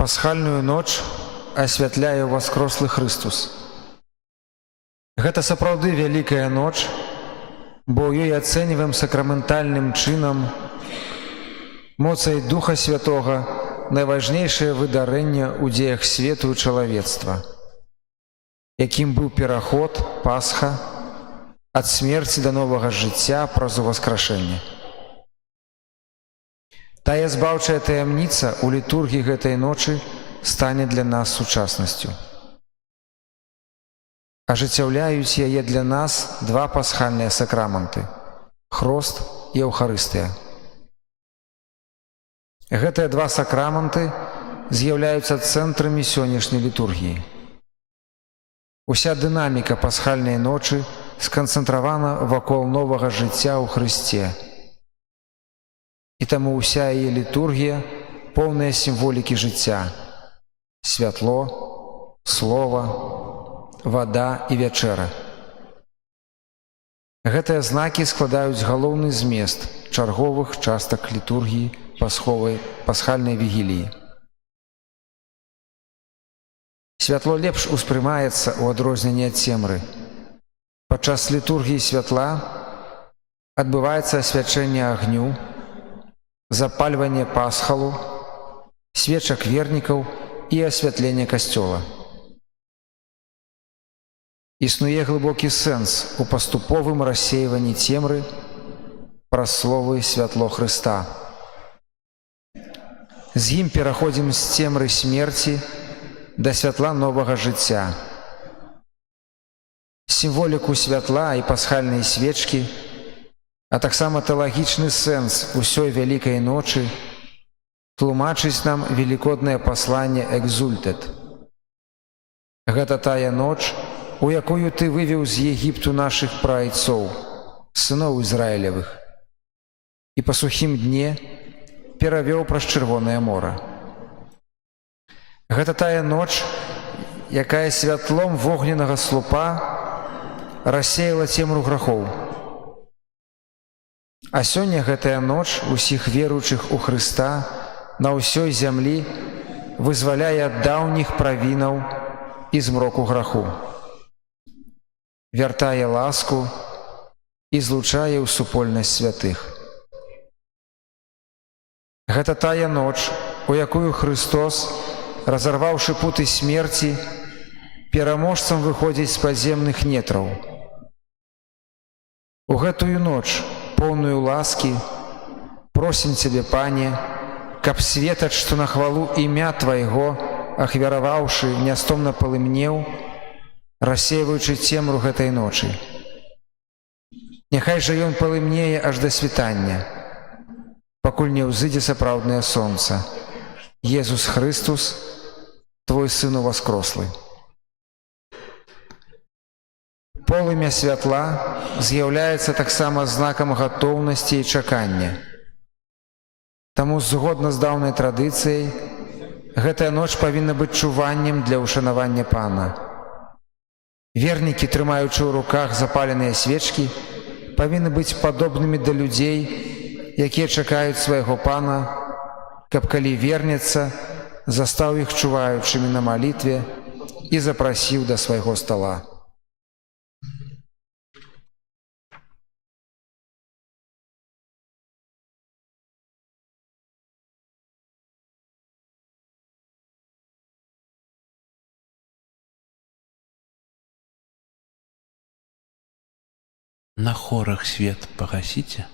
Пасхальную ноч асвятляе ўваскрослы Хрыстус. Гэта сапраўды вялікая ноч, бо ў ёй ацэньваем сакраментальным чынам моцай Духа Святога найважнейшае выдарэнне ў дзеях свету і чалавецтва, якім быў пераход, Пасха, ад смерці да новага жыцця праз уваскрашэнне. Тая збаўчая таямніца ў літургіі гэтай ночы стане для нас сучаснасцю. Ажыццяўляюць яе для нас два пасхальныя сакраманты – хрост і Еўхарыстыя. Гэтыя два сакраманты з'яўляюцца цэнтрамі сённяшняй літургіі. Уся дынаміка пасхальнай ночы сканцэнтравана вакол новага жыцця ў Хрысце. І таму ўся яе літургія поўная сімволікі жыцця – святло, слова, вада і вячэра. Гэтыя знакі складаюць галоўны змест чарговых частак літургіі пасхальнай вігіліі. Святло лепш успрымаецца ў адрозненні ад цемры. Падчас літургіі святла адбываецца асвячэнне агню, запальванне пасхалу, свечак вернікаў і асвятленне касцёла. Існуе глыбокі сэнс у паступовым рассейванні цемры праз словы святло Хрыста. З ім пераходзім з цемры смерці да святла новага жыцця. Сімволіку святла і пасхальнай свечкі, а таксама тэалагічны сэнс усёй вялікай ночы тлумачыць нам велікоднае пасланне «Экзультет». Гэта тая ноч, у якую ты вывеў з Егіпту нашых праайцоў, сыноў Ізраілевых, і па сухім дне перавёў праз Чырвонае мора. Гэта тая ноч, якая святлом вогненнага слупа рассеяла цемру грахоў. А сёння гэтая ноч усіх веруючых у Хрыста на ўсёй зямлі вызваляе ад даўніх правінаў і змроку граху, вяртае ласку і злучае ў супольнасць святых. Гэта тая ноч, у якую Хрыстос, разарваўшы путы смерці, пераможцам выходзіць з падземных нетраў. У гэтую ноч, поўную ласкі, просім Цябе, Пане, каб светач, што на хвалу імя Твайго, ахвяраваўшы, нястомна палымнеў, рассейваючы цемру гэтай ночы. Няхай жа ён палымнее аж да світання, пакуль не ўзыдзе сапраўднае сонца. Езус Хрыстус, Твой Сын уваскрослы. Полымя святла з'яўляецца таксама знакам гатоўнасці і чакання. Таму, згодна з даўнай традыцыяй, гэтая ноч павінна быць чуваннем для ўшанавання Пана. Вернікі, трымаючы ў руках запаленыя свечкі, павінны быць падобнымі да людзей, якія чакаюць свайго Пана, каб, калі вернецца, застаў іх чуваючымі на малітве і запрасіў да свайго стала. На хорах свет погасите.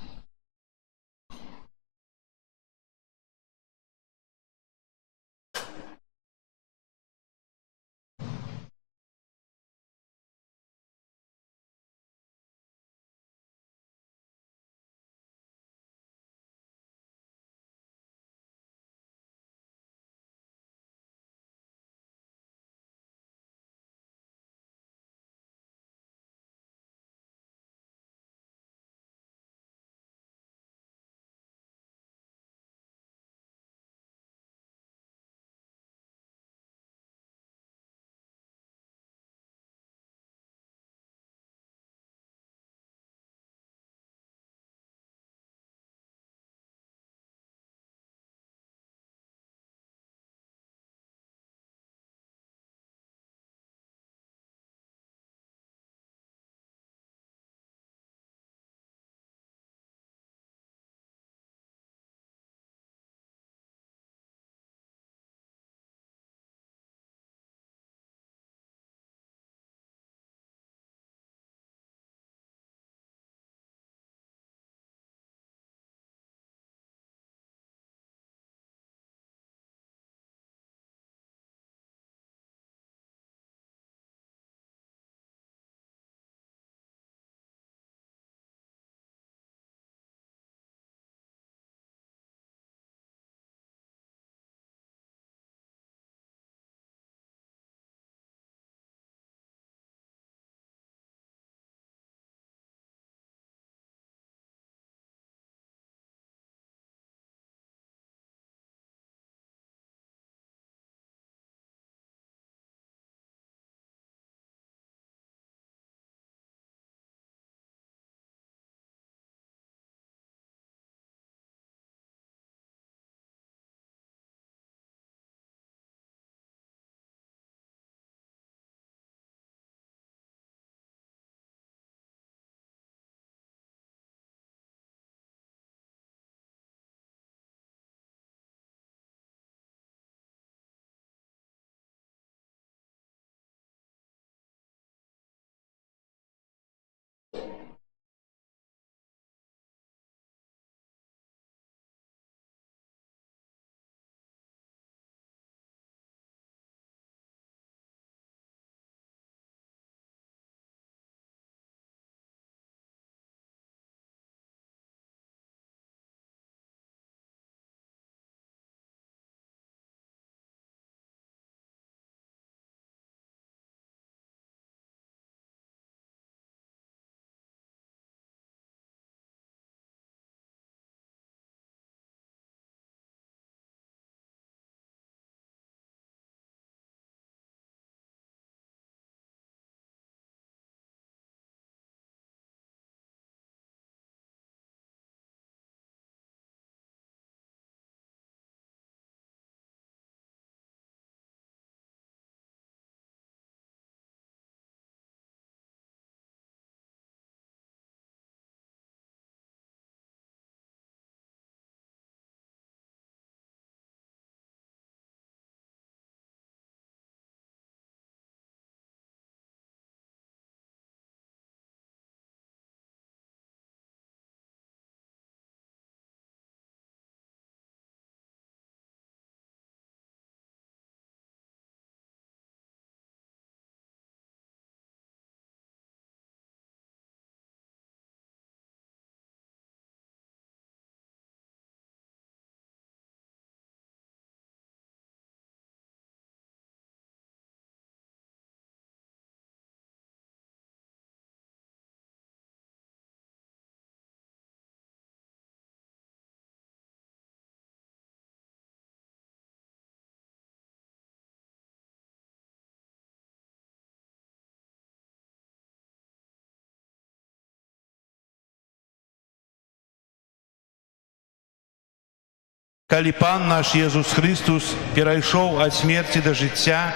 Калі Пан наш Езус Христус перайшоў ад смерці да жыцця,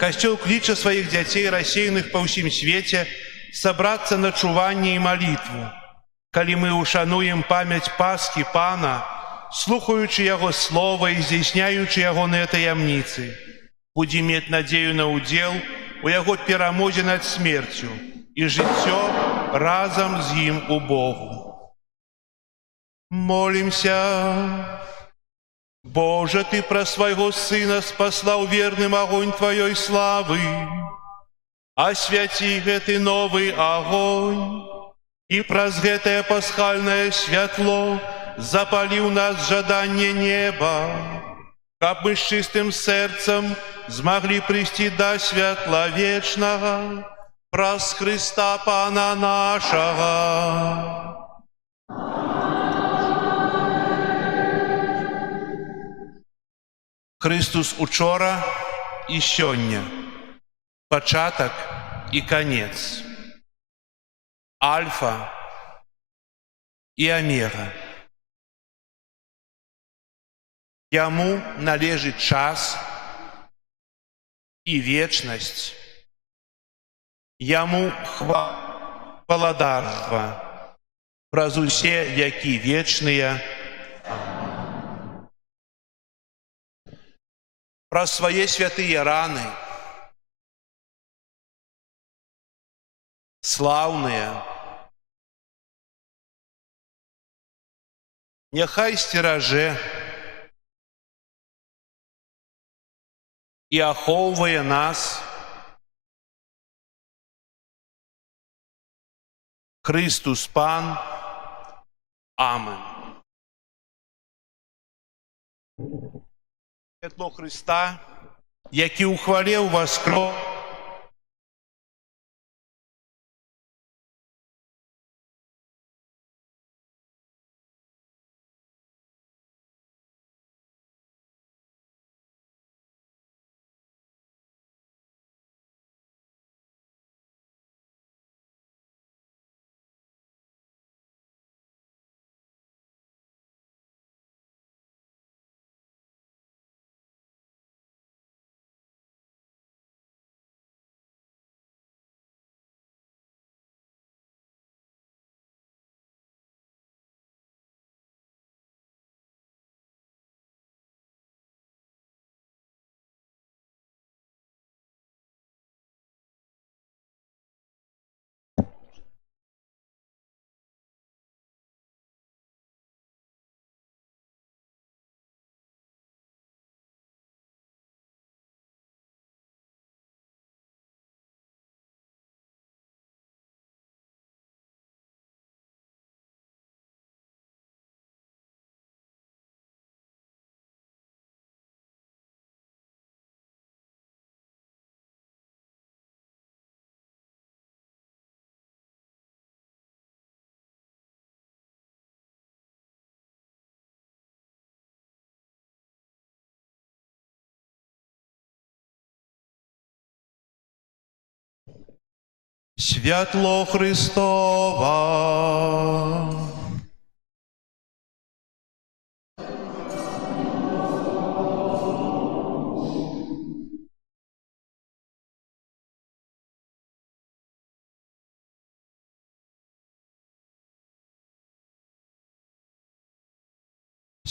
Касцёл кліча сваіх дзяцей, рассеяных па ўсім свеце, сабрацца на чуванне і малітву. Калі мы ушануем памяць Пасхі Пана, слухаючы Яго слова і здзяйсняючы ягоныя таямніцы, будзем мець надзею на ўдзел у Яго перамозе над смерцю і жыццё разам з ім у Богу. Молімся. Боже, Ты праз свайго Сына спаслаў верным агонь Тваёй славы. Асвяці гэты новы агонь і праз гэтае пасхальнае святло запаліў нас жаданне неба, каб мы з чыстым сэрцам змаглі прыйсці да святла вечнага праз Хрыста Пана нашага. Христус учора і сёння, пачатак і канец, альфа і омега. Яму належыць час і вечнасць, яму валадарства праз усе вякі вечныя. Праз свае святыя раны, слаўныя, няхай сцеражэ і ахоўвае нас Христус Пан. Амен. Святло Христа, які ў хвале ўваскроў, святло Христова.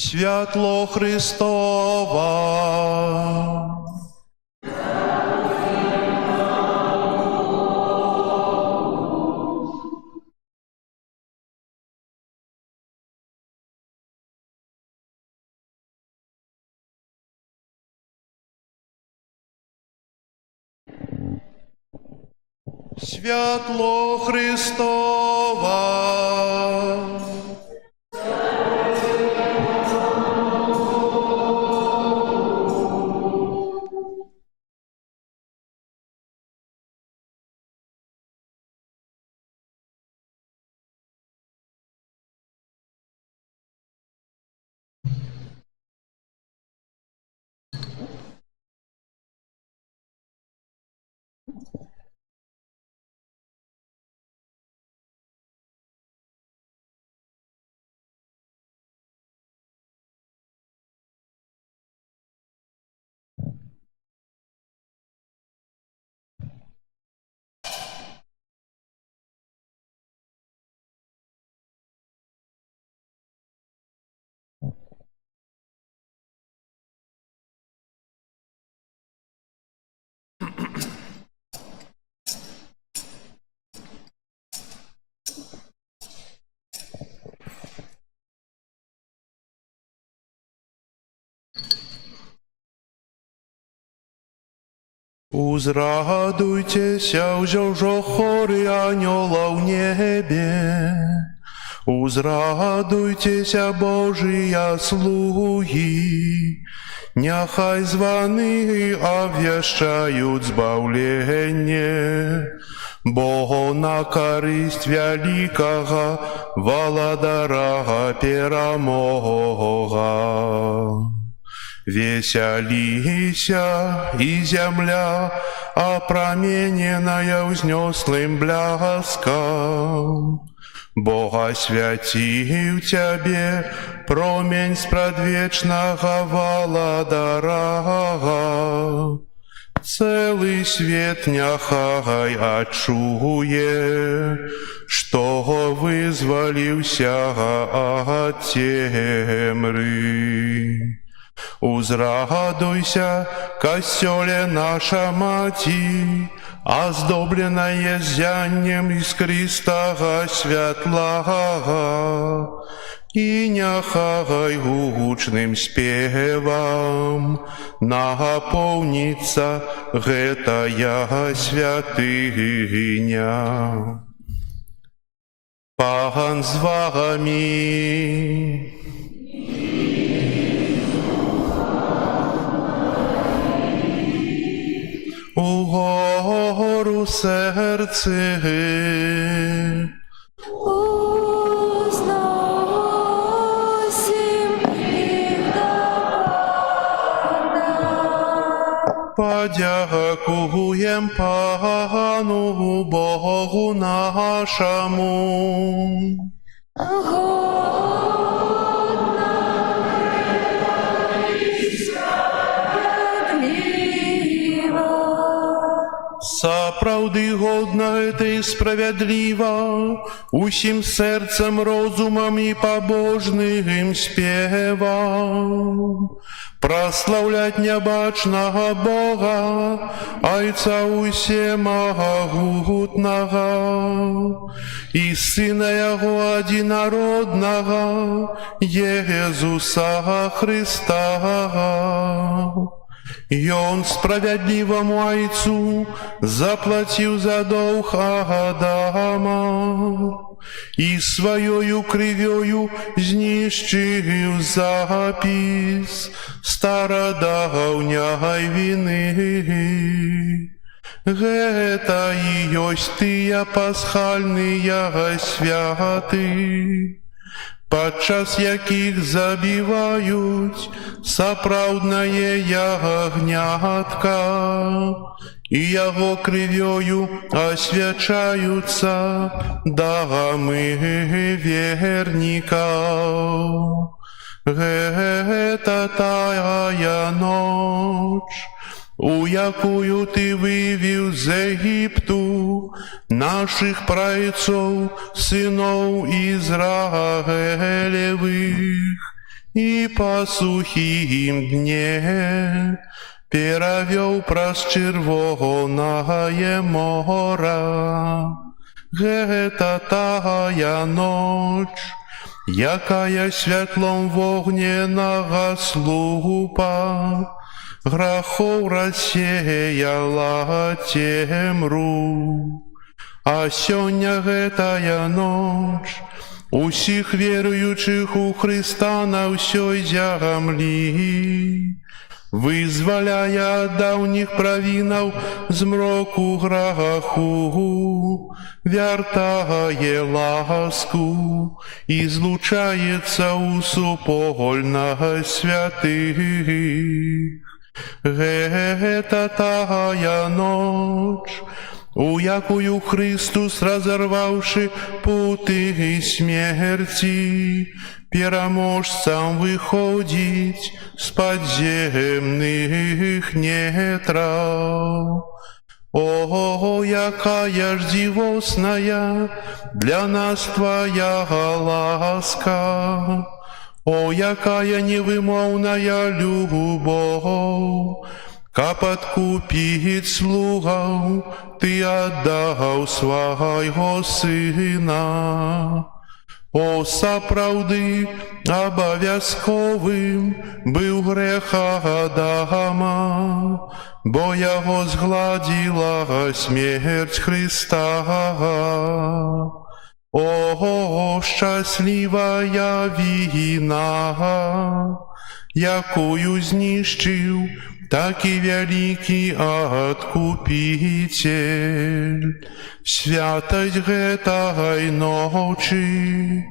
Святло Христова. Святло Христова. Узрадуйтеся, ўжо хоры анёла ў небе. Узрадуйтеся, Божыя слугі, няхай званы абвяшчаюць збаўленне, бо на карысць вялікага валадара перамога. Весяліся і зямля, апрамененая ўзнёслым бляскам. Бога свяціў цябе промень спрадвечнага валадара. Цэлы свет няхай адчуе, што вызваліўся ад цемры. Узрадуйся, касцёле наша маці, аздобленае ззяннем іскрыстага святла, і няхай гучным спевам напоўніцца гэтая святыня. Пан з вамі. Угору серце, узносим їх до Пана. подякуєм Пану Богу нашому. Сапраўды годна гэта і справядліва, усім сэрцам, розумам і пабожным спевам. Праслаўляць нябачнага Бога, Айца усемагутнага, і Сына Яго адзінароднага, Езуса Христа. Ён справядліваму Айцу заплаціў за доўг Адама і сваёю крывёю знішчыў запіс старадаўняй віны. Гэта і ёсць тыя пасхальныя святы, падчас якіх забіваюць сапраўднае ягнятка, і яго крывёю асвячаюцца дамы вернікаў. Гэта тая ноч, у якую ты вывеў з Егіпту нашых прайцоў, сыноў Ізраэлевых, і па сухім дне перавёў праз чырвонае мора. Гэта тая ноч, якая святлом вогненнага слупа грахоў рассеяла цемру. А сёння гэтая ноч усіх веруючых у Хрыста на ўсёй зямлі вызваляе ад даўніх правінаў змроку граху, вяртае ласку і злучаецца ў супольнага святых. Гэта тая ноч, у якую Христус, разорвавши путы смерти, пераможцам выходзіць з падземных нетраў. О, якая ж дзівосная для нас твоя ласка! О, якая невымоўная любоў! Каб адкупіць слугаў, ты аддаў свайго сына. О, сапраўды абавязковым быў грэх Адама, бо яго згладзіла смерць Хрыста. О, шчаслівая віна, якую знішчыў такі вялікі адкупіцель. Святасць гэтай ночы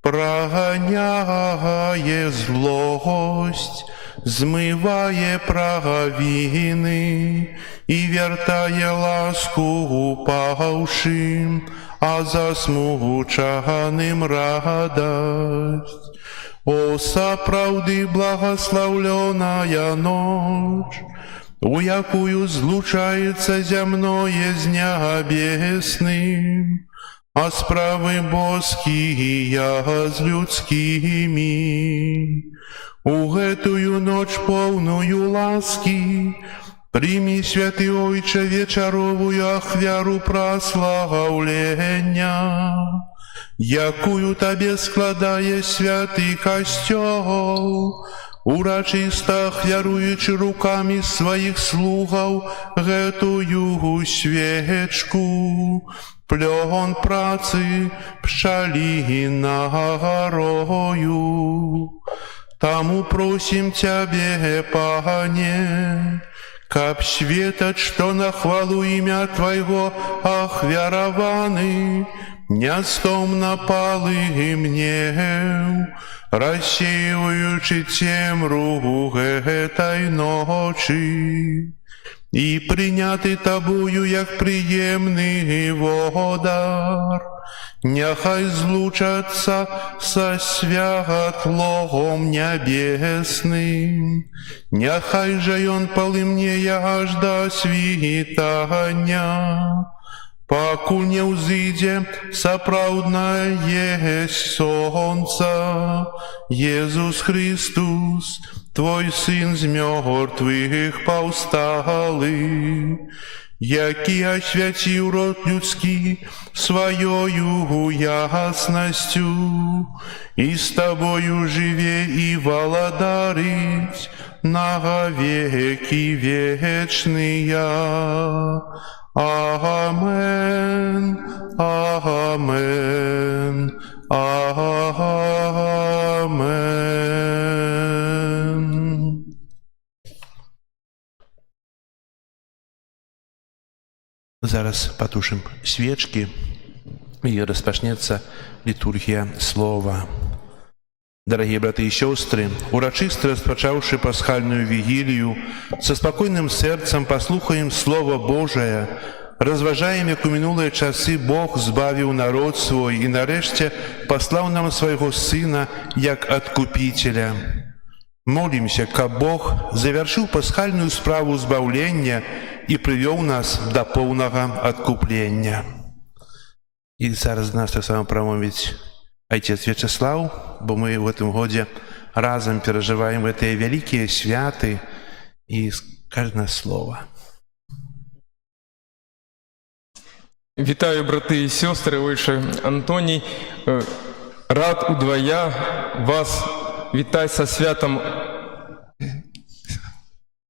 праганяе злосць, змывае правіны і вяртае ласку упаўшым, а засмучаным радасць. О, сапраўды благаслаўлёная ноч, у якую злучаецца зямное з нябесным, а справы боскія з людскімі. У гэтую ноч поўную ласкі прымі, святы Ойче, вечаровую ахвяру праславлення, якую табе складае святы касцёл, урачыста ахвяруючы рукамі сваіх слугаў гэтую свечку, плён працы пчалінарою. Таму просім цябе, Пане, каб светач, што на хвалу імя Твайго ахвяраваны, нястомна палы мне, рассеиваючы цемру гэтай ночы, і прыняты Табою як прыемны водар, няхай злучацца са святлом нябесным, няхай жа ён палымнее аж да світання, пакуль не ўзыдзе сапраўднае сонца. Езус Христус, Твой Сын з мёртвых паўсталы, які асвяціў род людскі сваёю яснасцю, і з Табою жыве і валадарыць на векі вечныя. Амен, амен, амен. Зараз патушым свечкі і распачнецца літургія слова. Дарагія браты і сёстры, урачыста распачаўшы пасхальную вігілію, са спакойным сэрцам паслухаем Слова Божае, разважаем, як у мінулыя часы Бог збавіў народ свой і нарэшце паслаў нам свайго Сына як адкупіцеля. Молімся, каб Бог завяршыў пасхальную справу збаўлення і прывёў нас да поўнага адкуплення. І зараз нас таксама прамовіць Отец Вячеслав, бо мы в этом годзе разом переживаем гэтыя вялікія святы, і скажи нас слово. Вітаю, браты і сёстры, Ойче Антоній. Рад удвая вас вітаць са святам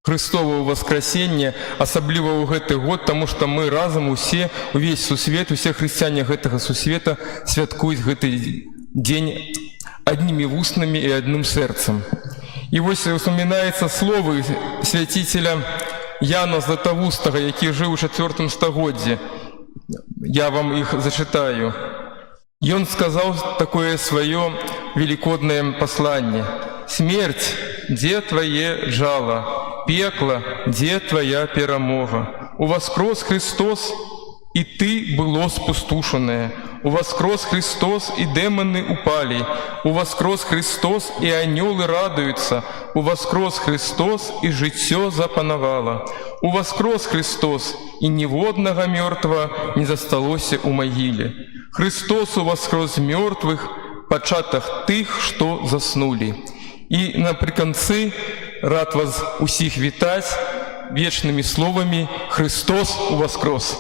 Христового Воскресення, асабліва ў гэты год, таму што мы разам усе, увесь сусвет, усе хрысціяне гэтага сусвета святкуюць гэты дзень аднімі вуснамі і адным сэрцам. І вось успамінаюцца словы свяціцеля Яна Златавустага, які жыў у 4 стагоддзі. Я вам іх зачытаю. Ён сказаў такое сваё велікоднае пасланне: «Смерць, дзе твае жало? Пекло, где твоя перемога? Увоскрос Христос, и ты было спустошенное. Увоскрос Христос, и демоны упали. Увоскрос Христос, и анёлы радуются. Увоскрос Христос, и жыццё запанавало. Увоскрос Христос, и ніводнага мёртва не засталося у магіле. Христос увоскрос з мёртвых, пачатак тых, што заснули». І напрыканцы рад вас усіх вітаць вечнымі словамі: «Христос увоскрос!»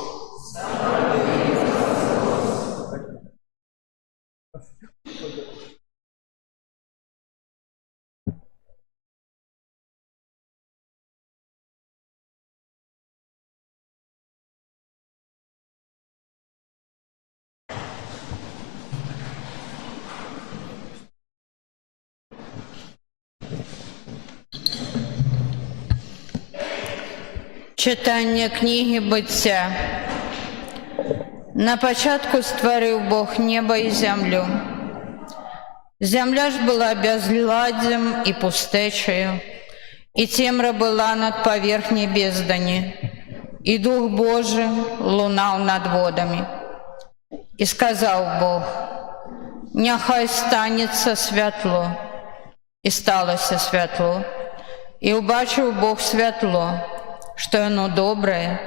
Читання книги «Буття». На початку створив Бог небо и землю. Земля ж была безладьем и пустечею, и темра была над поверхней бездани, и Дух Божий лунал над водами. И сказал Бог: «Нехай станется світло». И сталося світло. И убачив Бог світло, что оно доброе,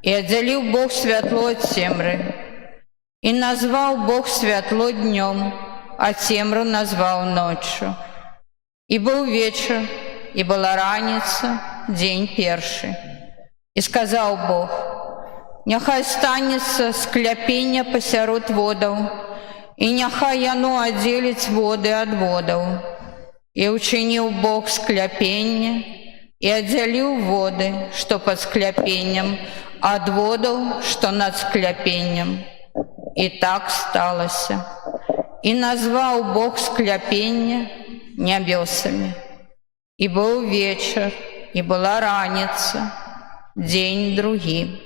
и отделил Бог світло от темры. И назвал Бог світло днем, а темру назвал ночью. И был вечер, и была раница, день перший. И сказал Бог: «Нехай станется скляпение посярод водов, и нехай оно отделить воды от водов». И учинил Бог скляпение, и отделил воды, что под скляпением, от водов, что над скляпением. И так сталося. И назвал Бог скляпение небесами. И был вечер, и была раница, день другий.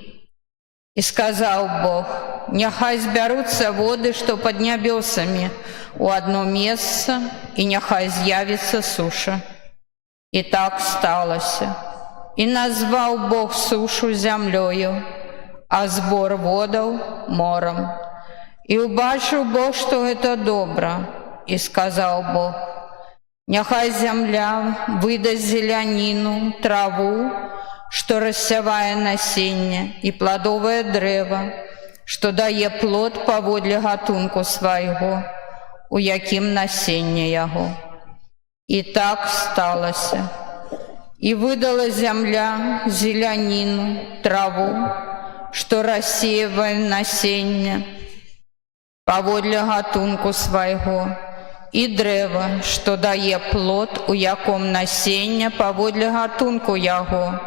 И сказал Бог: «Нехай сберутся воды, что под небесами, у одно место, и нехай з'явится суша». И так сталося. И назвал Бог сушу землею, а збор водов морем. И убачив Бог, что это добро, и сказал Бог: «Нехай земля выдаст зеленину, траву, что рассевая насіння, и плодовое древо, что дає плод поводле гатунку свайго, у яким насіння його». И так сталося. И выдала земля зеленину, траву, что рассеивая насіння поводле гатунку свайго, и древо, что дає плод, у яком насіння поводле гатунку його.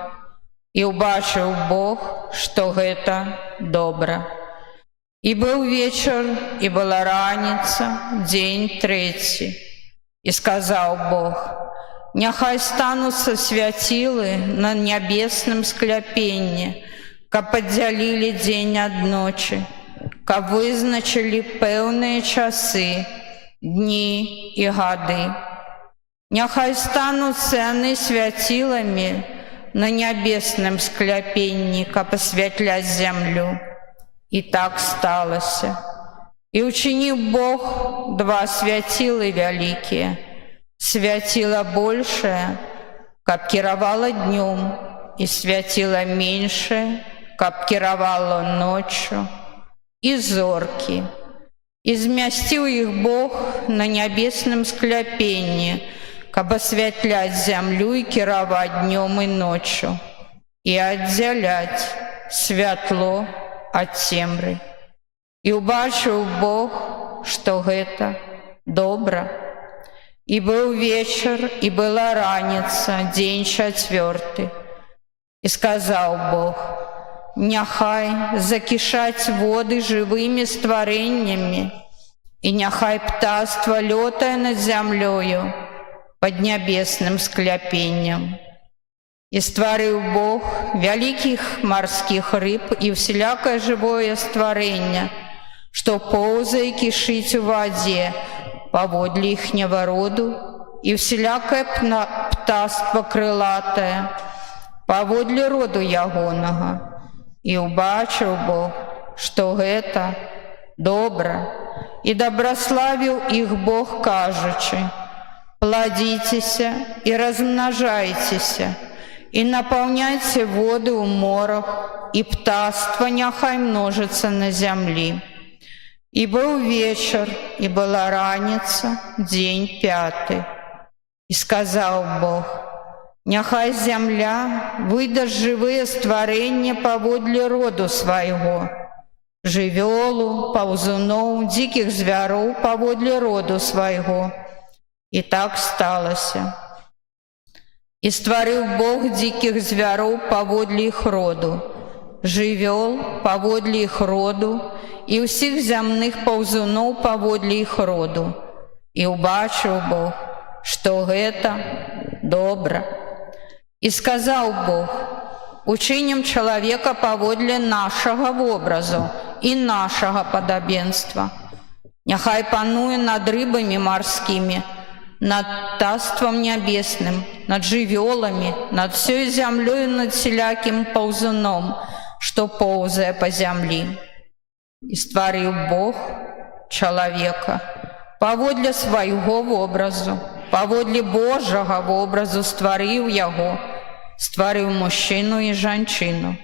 И убачив Бог, что это добро. И был вечер, и была раница, день третий. И сказал Бог: «Нехай станутся святилы на небесном скляпении, ка подділили день от ночи, ка визначили певные часы, дни и годы. Нехай станутся они святилами на небесном скляпении, ка посвятлять землю». И так сталося. И учинил Бог два святила великие: святило большее, каб керовало днем, и святило меньшее, каб керовало ночью, и зорки. И змястил их Бог на небесном скляпении, каб освятлять землю и керовать днем и ночью, и отделять святло от темры. И убачив Бог, что это добро. И был вечер, и была раница, день четвертый. И сказал Бог: «Нехай закишать воды живыми створениями, и нехай птаство летая над землею под небесным скляпением». И створил Бог великих морских рыб и всякое живое створение, что ползая кишить в воде поводле ихнего роду, и всякое птаство крылатое поводле роду ягоного. И убачив Бог, что это добро, и доброславил их Бог, кажучи: «Плодитеся и размножайтеся, и наполняйте воды у морах, и птаство нехай множится на земли». И был вечер, и была раница, день пятый. И сказал Бог: «Нехай земля выдаст живые створения поводле роду своего, живелу, ползунов, диких зверов поводле роду своего». И так сталося. И створил Бог диких зверов поводле их роду, живел поводле их роду, и всіх земных ползунов поводле их роду. И убачив Бог, что это добро. И сказал Бог: учиним человека поводле нашего образу и нашего подобенства. Нехай панує над рыбами морскими, над птаством небесным, над живелами, над всей землей, над всяким ползуном, что ползая по земле. И створил Бог человека поводле своего образу, поводле Божьего образу створил его, створил мужчину и женщину.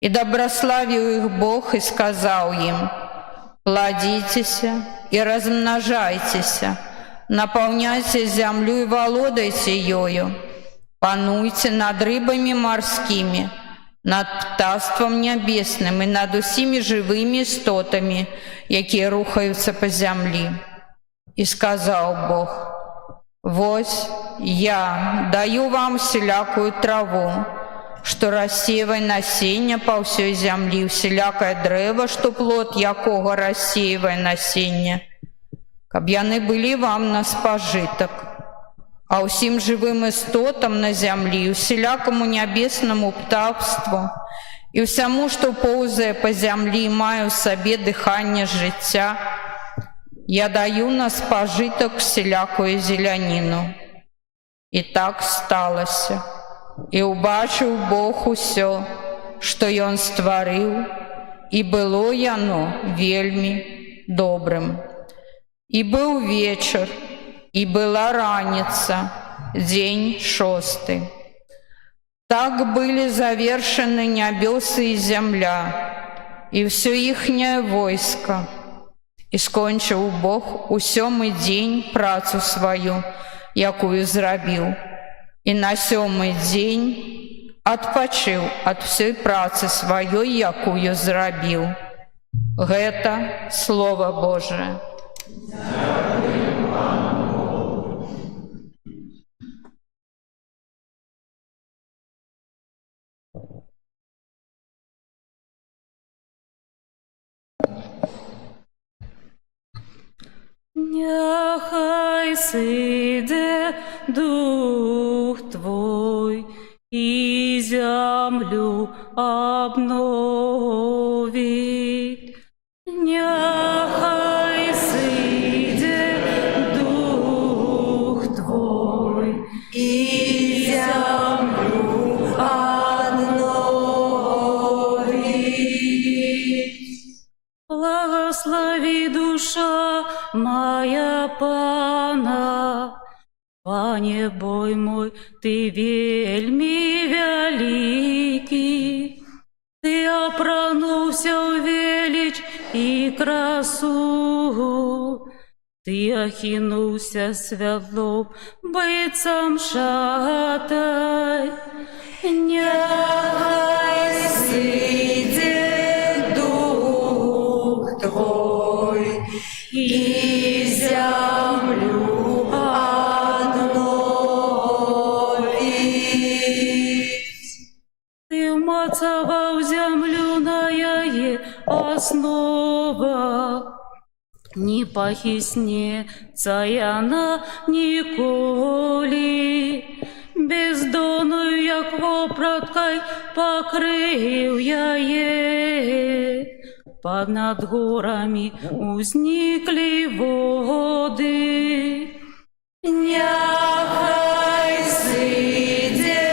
И доброславил их Бог и сказал им: плодитесь и размножайтесь, наполняйте землю и володайте ею, пануйте над рыбами морскими, над птаством небесным и над усими живыми истотами, які рухаються по землі. И сказал Бог: «Вось я даю вам всякую траву, что рассеивай насіння по всей землі, всякое древо, что плод якого рассеивай насіння, каб яны были вам на спожиток. А усім живым істотам на землі, всякому небесному птаству, і всему, что ползає по землі, маю в собі дихання життя, я даю на спожиток всякую зеленину». І так сталося. І убачив Бог усё, што Ён стварыў, і было яно вельмі добрым. І быў вечар, і была раніца, дзень 6. Так были завершены небесы и земля, и все ихнее войско. И скончил Бог у 7-й день працу свою, якую зрабіў, и на 7-й день адпачыў ад всей працы сваёй, якую зрабіў. Гэта Слово Божие. Нехай сиде Дух Твой и землю обновит. Нехай сиде Дух Твой и землю обновит. Благослови душа моя Пана, Пане бой мой, Ты вельми великий, Ты опранувся в велич и красу, Ты охинувся святлом быццам шатай. Нехай сиде Дух Твой и землю обновить. Ты умацовал землю на яе основа, не похиснеться яна ніколи. Бездонную, як вопроткой, покрыл яе. Под над горами узникли воды. Нехай сиде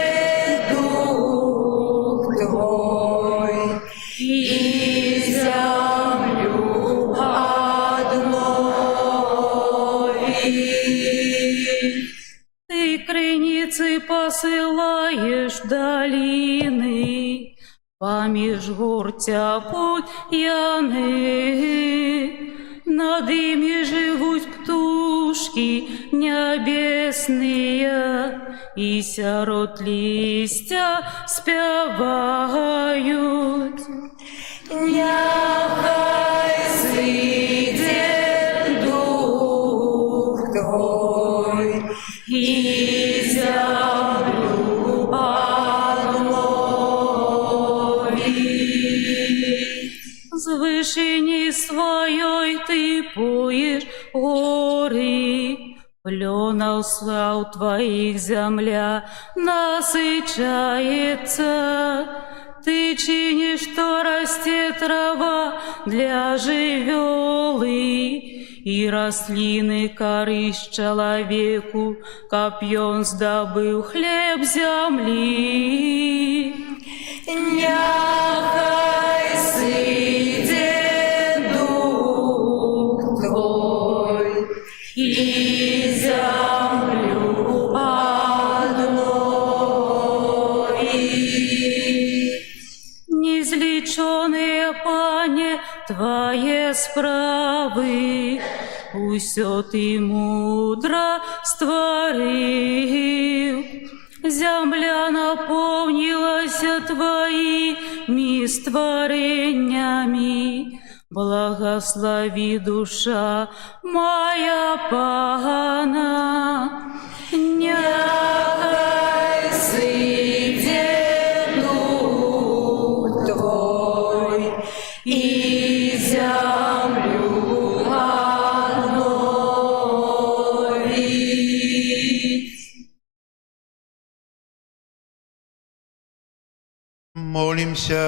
Дух Твой и землю обновит. Ты креницы посылаешь в долины, помеж гор тя путь яны, над ими живут птушки небесные, и сярод листя спевают. Нехай сиде Дух Твой и землю обновит. С вышини своей Ты поешь горы, Пленов слав Твоих земля насыщается. Ты чинишь, что растет трава для живелы, и рослины корысть человеку, копьем сдобыл хлеб земли. Няхай сыдет дух Твой, и землю одной. Неизлеченные, Пане, Твои справы, усё Ты мудро створил. Земля наполнилась Твоими створениями. Благослови, душа моя Пана. Няхай сыдет дух Твой, и землю обновит. Молимся.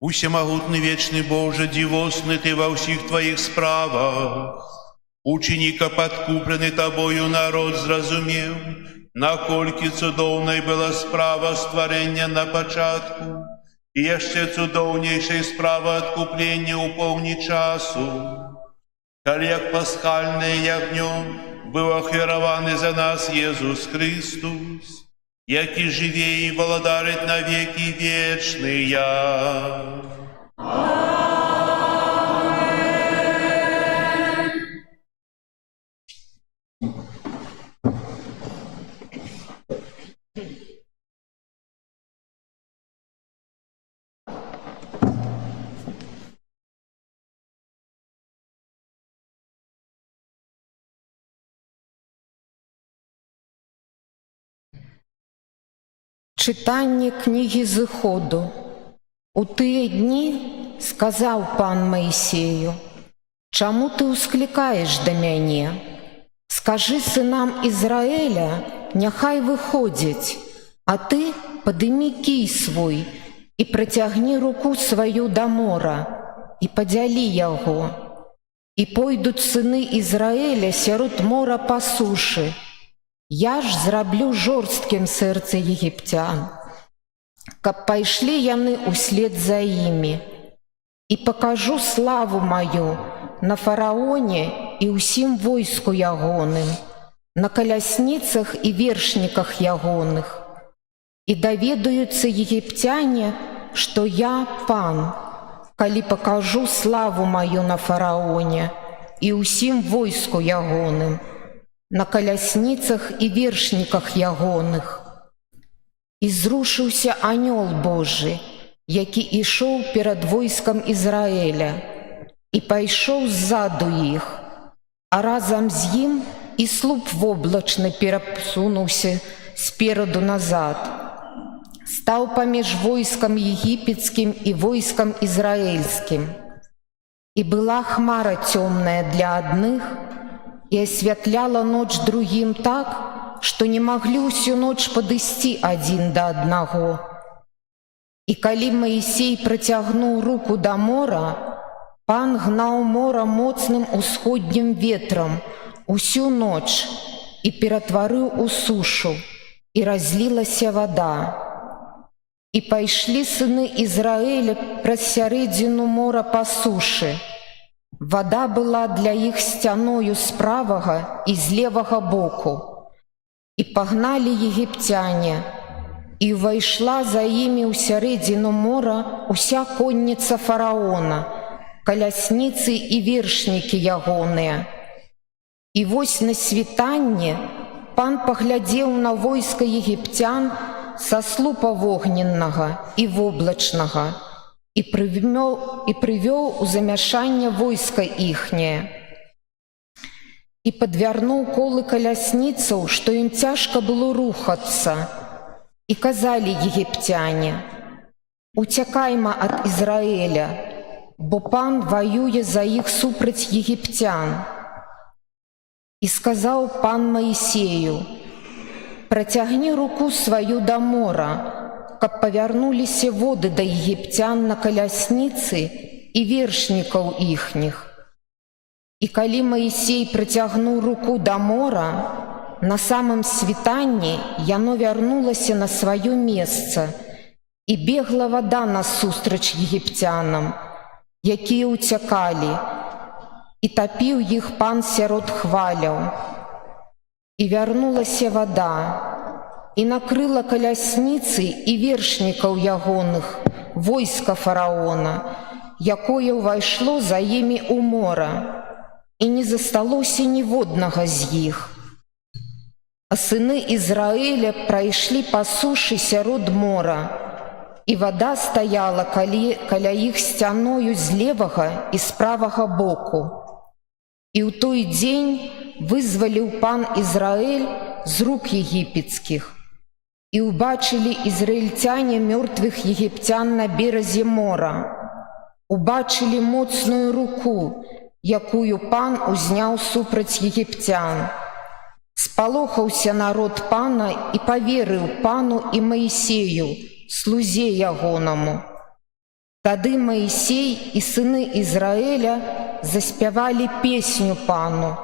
Усемогутный вечный Боже, дивосный Ты во всех Твоих справах, ученика подкупленный Тобою народ зразумел, накольки цудовной была справа створення на початку, і ще цудовнейшей справа откупления у повні часу, коли як пасхальне ягнем был охвярован за нас Иисус Христос, який живе и володарит на веки вечные. Читання книги Зыходу. У тыя дні сказаў пан Маісею: «Чаму ты усклікаеш да мяне? Скажы сынам Ізраэля, няхай выходзяць, а ты падымі кій свой і працягні руку сваю да мора і падзялі яго. І пойдуць сыны Ізраэля сярод мора па сушы. Я ж зраблю жорсткім сэрца егіпцян, каб пайшлі яны услед за імі. І пакажу славу маю на фараоне і ўсім войску ягоным, на калясніцах і вершніках ягоных. І даведаюцца егіпцяне, што я пан, калі пакажу славу маю на фараоне і ўсім войску ягоным, на калясніцах і вершніках ягоных. І зрушыўся анёл Божы, які ішоў перад войскам Ізраэля, і пайшоў ззаду іх, а разам з ім і слуп воблачны перасунуўся спераду назад. Стаў паміж войскам егіпецкім і войскам ізраэльскім. І была хмара цёмная для адных, і асвятляла ноч другім так, што не маглі ўсю ноч падысці адзін да аднаго. І калі Маісей працягнуў руку да мора, пан гнаў мора моцным усходнім ветрам усю ноч і ператварыў у сушу, і разлілася вада. І пайшлі сыны Ізраэля праз сярэдзіну мора па сушы. Вода была для іх сцяною з правага і з левага боку. І пагналі егіпцяне, і ўвайшла за імі ў сярэдзіну мора уся конніца фараона, калясніцы і вершнікі ягоныя. І вось на світанне пан паглядзеў на войска егіпцян са слупа вогненнага і воблачнага, і прывёў у замяшанне войска іхняе. І падвярнуў колы калясніцаў, што ім цяжка было рухацца. І казалі егіпцяне: «Уцякайма ад Ізраэля, бо пан воюе за іх супраць егіпцян. І сказаў пан Маісею: «Працягні руку сваю да мора, каб павярнуліся воды да егіпцян на калясніцы і вершнікаў іхніх». І калі Маісей прыцягнуў руку да мора, на самым світанні яно вярнулася на сваё месца, і бегла вада насустрач егіпцянам, якія ўцякалі, і тапіў іх пан сярод хваляў. І вярнулася вада, і накрыла калясніцы і вершнікаў ягоных, войска фараона, якое ўвайшло за імі ў мора, і не засталося ніводнага з іх. А сыны Ізраіля прайшлі па сушы сярод мора, і вада стаяла каля іх сцяною з левага і з правага боку. І ў той дзень вызваліў пан Ізраіль з рук егіпецкіх. І ўбачылі ізраільцяне мёртвых егіпцян на беразе мора. Убачылі моцную руку, якую пан узняў супраць егіпцян. Спалохаўся народ пана і паверыў пану і Маісею, слузе ягонаму. Тады Маісей і сыны Ізраіля заспявалі песню пану.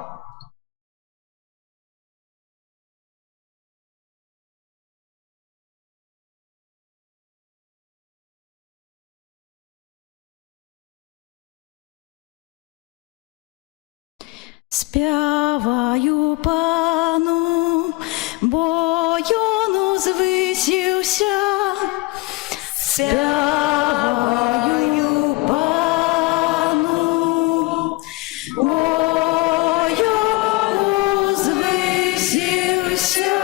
Спяваю пану, бо ён узвысіўся. Спяваю пану, бо ён узвысіўся.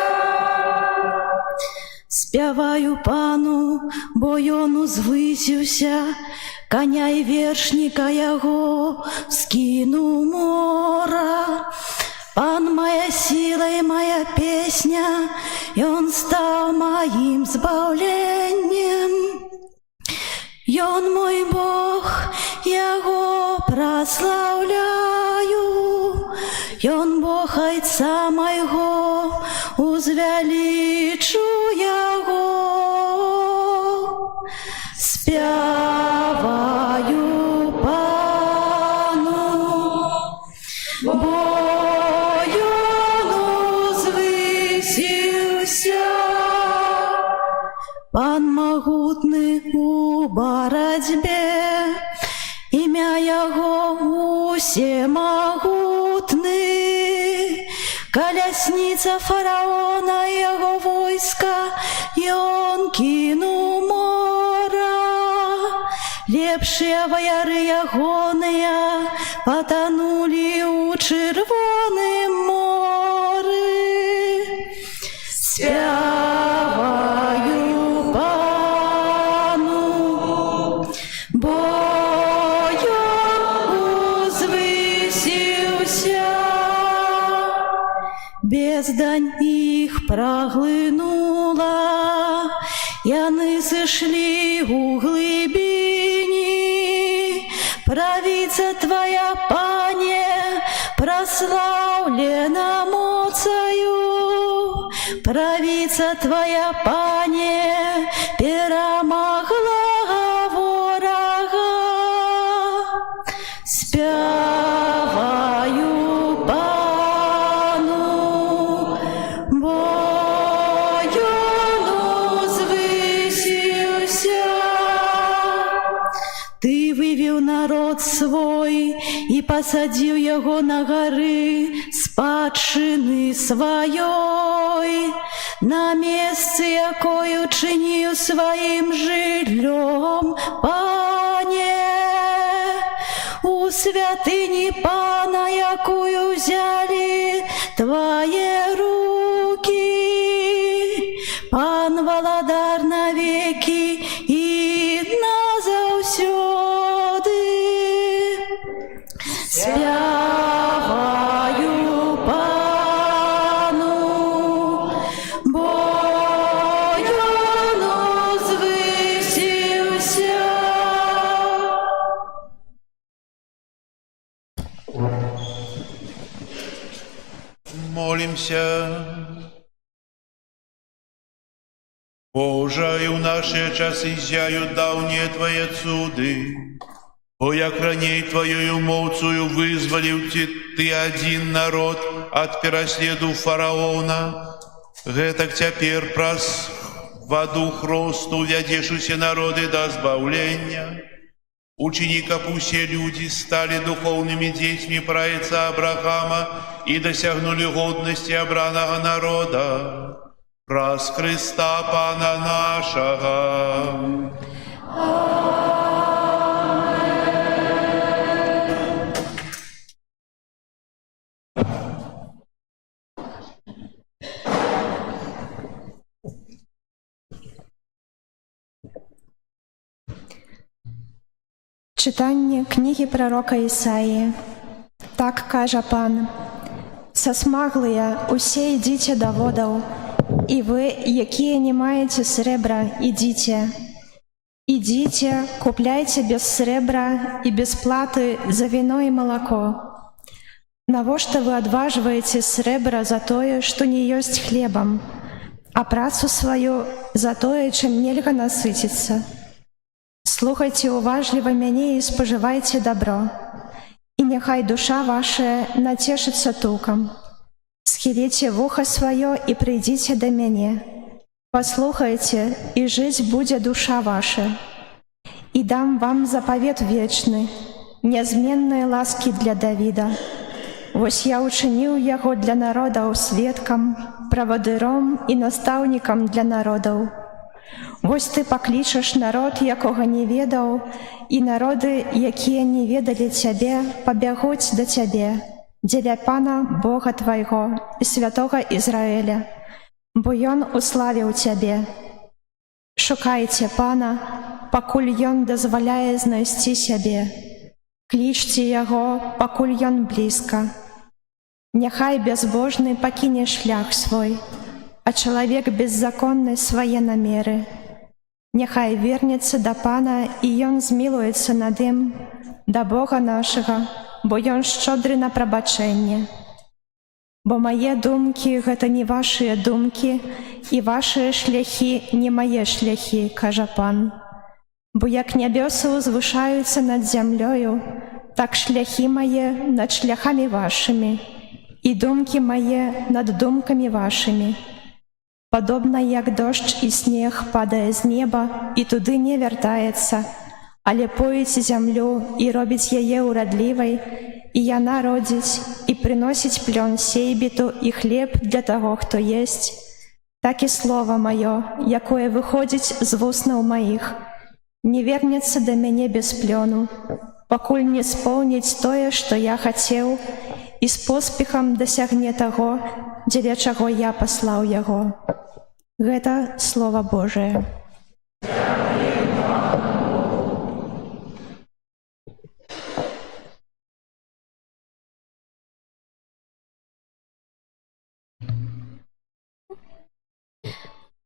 Спяваю пану, бо ён узвысіўся. Коня і вершніка яго скіну мора. Пан моя сіла і моя песня, ён стаў маім збаўленнем. Ён мой Бог, яго праслаўляю. Ён Бог айца майго, узвялічу яго. Спяваю пану, бо ён узвысіўся. Пан магутны у барацьбе, імя яго усемагутны. Калясніца фараона і яго войска ён кінуў мора. Лепшыя ваяры ягоныя патанулі ў чырвоным моры. Спяваю пану, бо ён узвысіўся. Бездань іх праглынула, яны сышлі ў глыбіні. Правіца твоя, пане, праслаўлена моцаю. Правіца твоя, пане, перамагла ворага. Спяваю пану, бо ён узвысіўся. Ты вывеў народ свой і пасадзіў яго на гары спадчыны сваёй, на месцы, якое учыніў сваім жыллём, пане. У святыні пана, якую ўзялі твае рукі, пан валадар навекі і назаўсёды. Спяваю пану, бо ён узвысіўся. помолимся. Боже, и в наши часы зяют давние Твои цуды, бо як раней Твоею мовцую вызволил Ты один народ от переследу фараона, гэтак цяпер праз воду хросту вядзеш усе народы до збавлення. Учини, каб усе люди стали духовными детьми праотца Авраама и досягнули годности обраного народа. Праз Христа Пана нашего. Читання книги пророка Ісаї. Так каже Пан: «Сосмаглые, усе ідіть до водаў, і ви, які не маєте сребра, ідіть. Ідіть, купляйте без сребра і без платы за вино і молоко. Навошта вы адважваеце срэбра за тое, што не ёсць хлебам, а працу сваю за тое, чым нельга насыціцца? Слухайце уважліва мяне і спажывайце дабро, і няхай душа ваша нацешыцца тукам. Схіліце вуха сваё і прыйдзіце да мяне. Паслухайце, і жыць будзе душа ваша. І дам вам запавет вечны, нязменныя ласкі для Давіда. Вось я учыніў яго для народаў сведкам, правадыром і настаўнікам для народаў. Вось ты паклічаш народ, якога не ведаў, і народы, якія не ведалі цябе, пабягуць да цябе, дзеля Пана Бога твайго і святога Ізраіля, бо Ён уславіў цябе. Шукайце Пана, пакуль Ён дазваляе знайсці сябе. Клічце Яго, пакуль Ён блізка. Няхай бязбожны пакіне шлях свой, а чалавек беззаконны свае намеры. Няхай вернецца да Пана, і Ён змілуецца над ім, да Бога нашага, бо Ён шчодры на прабачэнне. Бо мае думкі — гэта не вашыя думкі, і вашыя шляхі — не мае шляхі, кажа Пан. Бо як нябёсы ўзвышаюцца над зямлёю, так шляхі мае над шляхамі вашымі, і думкі мае над думкамі вашымі. Падобна як дождж і снег падае з неба і туды не вяртаецца, але поіць зямлю і робіць яе ўрадлівай, і яна родзіць і прыносіць плён сейбіту і хлеб для таго, хто есць, так і слова маё, якое выходзіць з вуснаў маіх, не вернецца да мяне без плёну, пакуль не споўніць тое, што я хацеў, і з поспехам дасягне таго, дзеля чаго я паслаў яго». Гэта Слова Божие.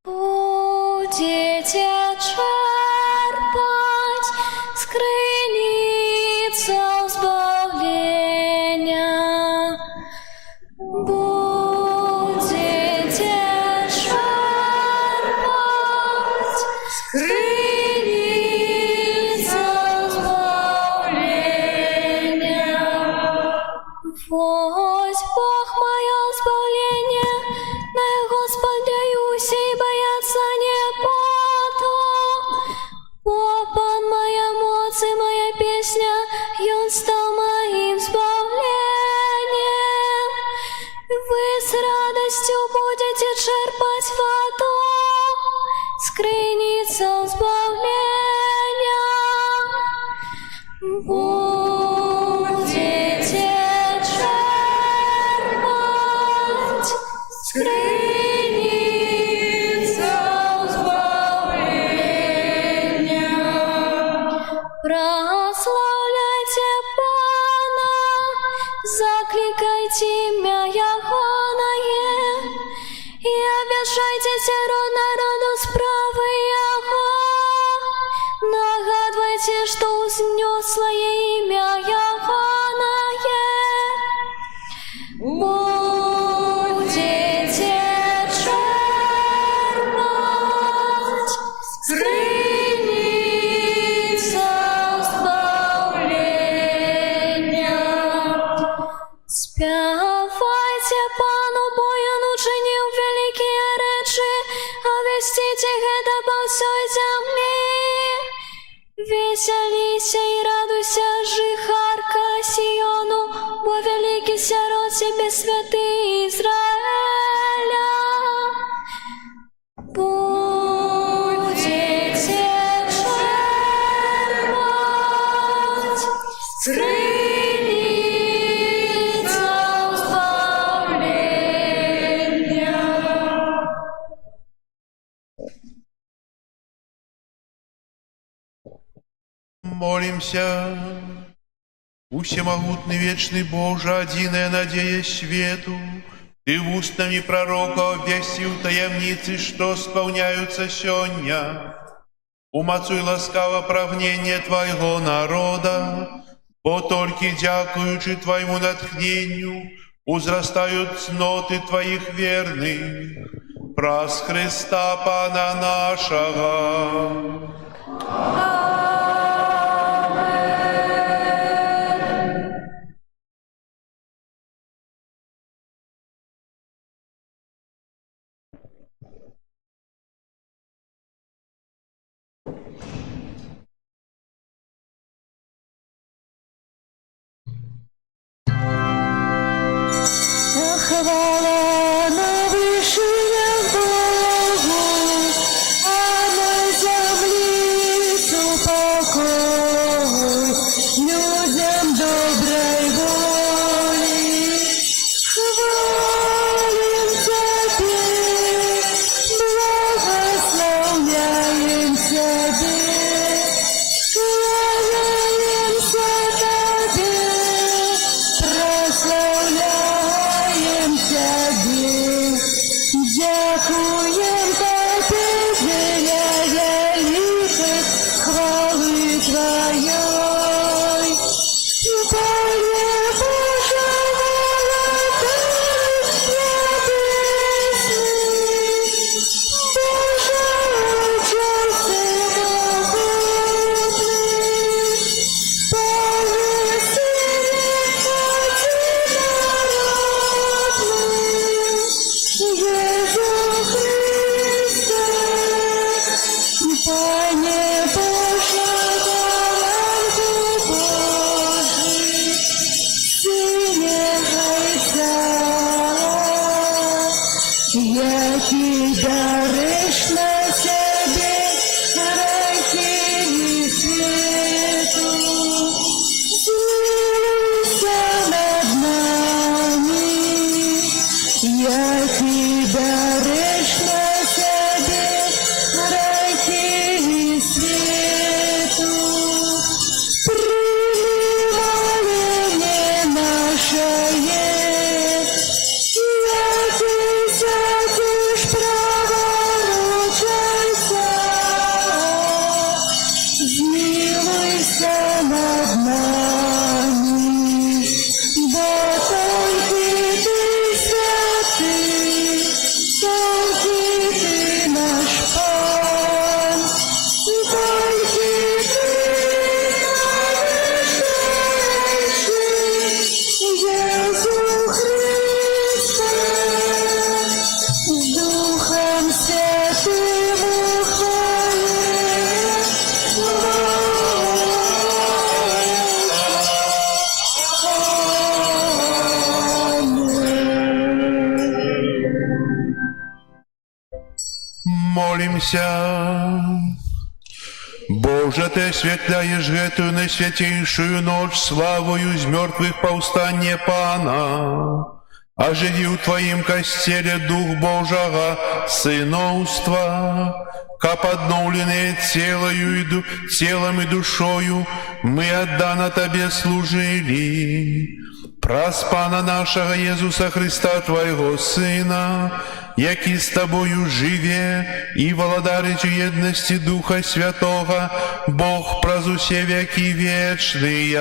Будете черпать с крыницы избавления. Будете черпать с крыницы избавления. Вось Бог мое избавление, на Его сподяюсь и бояться не буду. Бо Пан моя моц и моя песня, и Он стал моим избавлением. Вы с радостью будете черпать воду с крыницы избавления. Будете черпать с крыницы избавления. Прославляйте Пана, закликайте имя Яхонае и обвящайте род народу справы Яго. Нагадывайте, что узнес свое всей земли. Веселися и радуйся, жихарка Сиону, бо великий сирот себе святый Израиля. Будете черпать с крыльца избавления. Молимся. Всемогутный вечный Боже, одиная надея свету, Ты устами пророка обвестил таємниці, что сповняются сёння. Умацуй ласкаво прагнение Твоего народа, бо только дякуючи Твоему натхнению, узрастают цноты Твоих верных. Праз Христа Пана нашего. Хвала на вышинах Богу, а на земле покой людям доброй воли. Хвалим Тебя, благословляем Тебя, кланяемся Тебе, прославляем Тебе, дякуем Тебе, деля великой хвалы Твоей. Пане Боже, який дариш на себе грехи і світу, змилуйся над нами, який дариш на себе грехи і світу, прими моление наше. Змилуйся над нами, бо только Ты святый, только Ты наш Пан, только Ты Иисус Христе, с Духом Святым Молимся. Боже, Ты осветляешь гэтую наисвятейшую ночь славою из мертвых повстания Пана, оживил Твоим костеле Дух Божьего сыновства, как подновленные телом и душою мы отдано Тебе служили. Праз Пана нашего Иисуса Христа, Твоего Сына, який с Тобою живе и владарить у едности Духа Святого, Бог праз усе веки вечные.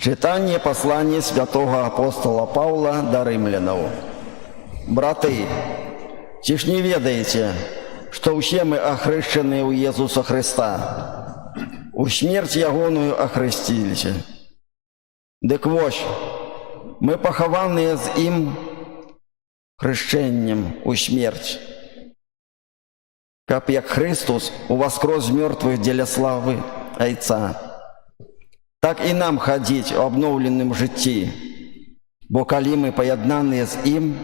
Читание послания святого апостола Павла до римлянов. Браты, ці ж не ведаете, что все мы охрещены у Иисуса Христа, у смерть ягоную охрестились. Дык вось, мы похованные с им хрещением у смерть, как Христос воскрес з мертвых для славы Отца. Так и нам ходить в обновленном житті, бо коли мы поєднані з им,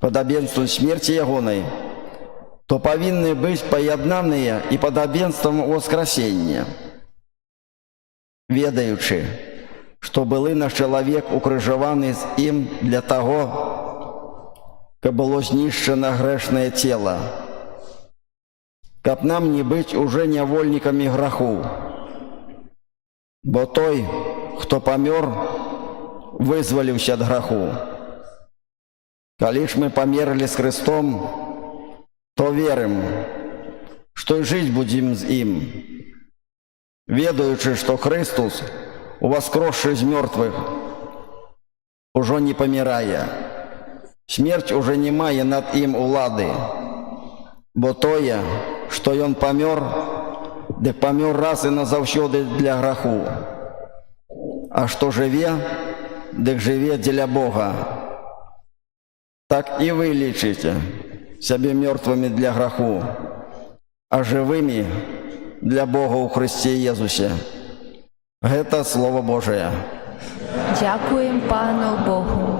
подобенством смерти ягоной, то повинны быть поєднані и подобенством воскресения, ведаючи, что был наш человек укрыжованный с им для того, как было знищено грешное тело, как нам не быть уже невольниками греху, бо той, кто помер, вызволився от греху. Коли ж мы померли с Христом, то верим, что и жить будем с им, ведаючи, что Христос, воскресший из мертвых, уже не помирая, смерть уже не має над им улады, бо тое, что он помер, дык помер раз и назавсёды для греху, а что живе, дык живе для Бога. Так и вы лечите себе мертвыми для греху, а живыми для Бога у Христе Иисусе. Это Слово Божие. Дякуємо Пану Богу.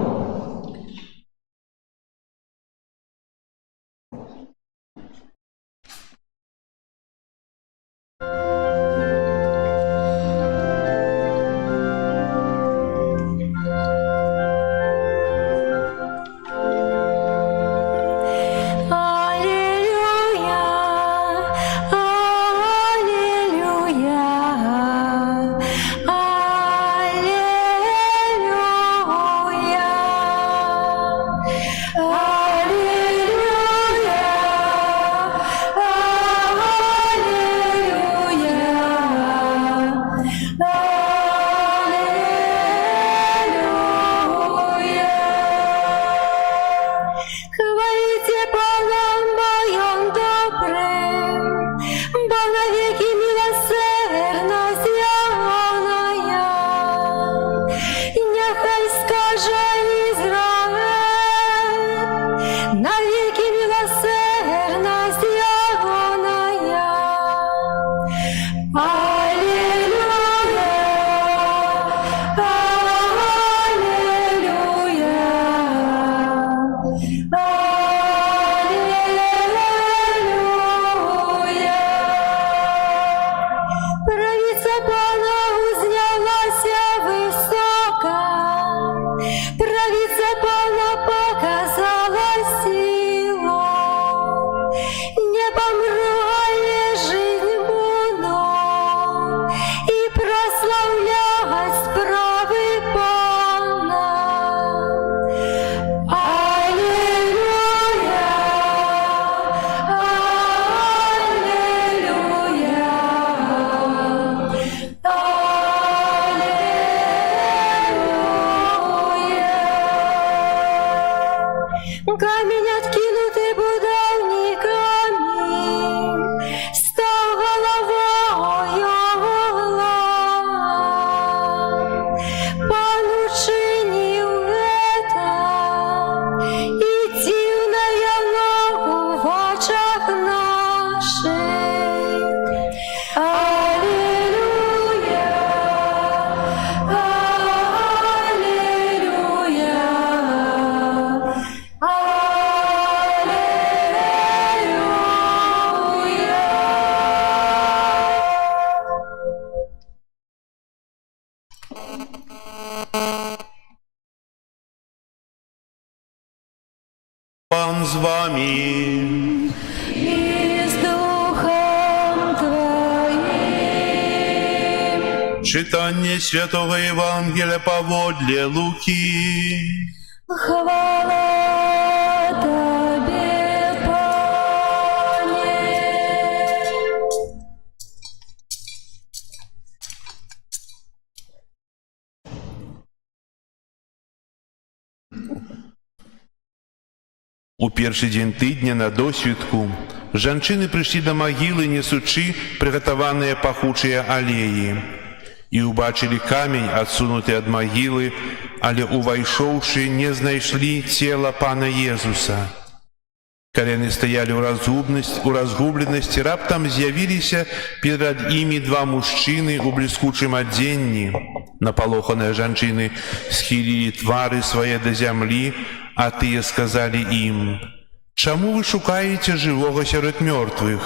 Камінь откинутий будальний камінь, став головою угла. Пан учинив это, і дивная ногу в очах наших. Аллилуйя, аллилуйя. Пан з вами. И с Духом Твоим. Читание Святого Евангелия поводле Луки. Хвала Тебе, Пане. У перший день тижня на досвідку Жанчыны прыйшлі да магілы, несучы прыгатаваныя пахучыя алеі. І ўбачылі камень, адсунуты ад магілы, але увайшоўшы, не знайшлі цела Пана Езуса. Калі яны стаялі ў разгубленасці, раптам з'явіліся перад імі два мужчыны ў бліскучым адзенні. Напалоханыя жанчыны схілілі твары свае да зямлі, а тыя сказалі ім: «Чаму вы шукаеце жывога сярод мёртвых?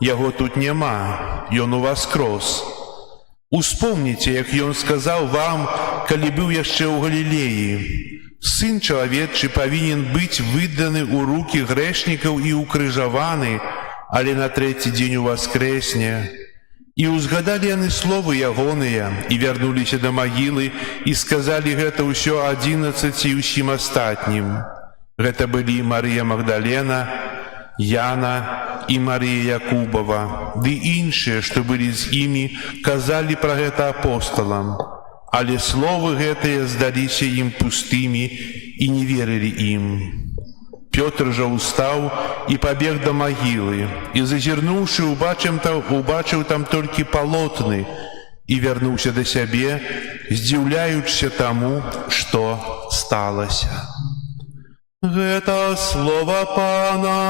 Яго тут няма, ён уваскрос. Успомніце, як ён сказаў вам, калі быў яшчэ ў Галілеі: Сын чалавечы павінен быць выданы ў рукі грэшнікаў і укрыжаваны, але на трэці дзень уваскрэсне». І ўзгадалі яны словы ягоныя і вярнуліся да магілы і сказалі гэта ўсё 11 ўсім астатнім. Гэта былі Марыя Магдалена, Яна і Марія Якубава, ды іншыя, што былі з імі, казалі пра гэта апосталам. Але словы гэтыя здаліся ім пустымі і не верылі ім. Пётр жа устаў і пабег да магілы, і зазірнуўшы, убачыў там толькі палотны, і вярнуўся да сябе, здзіўляючыся таму, што сталася. Гэта слова Пана.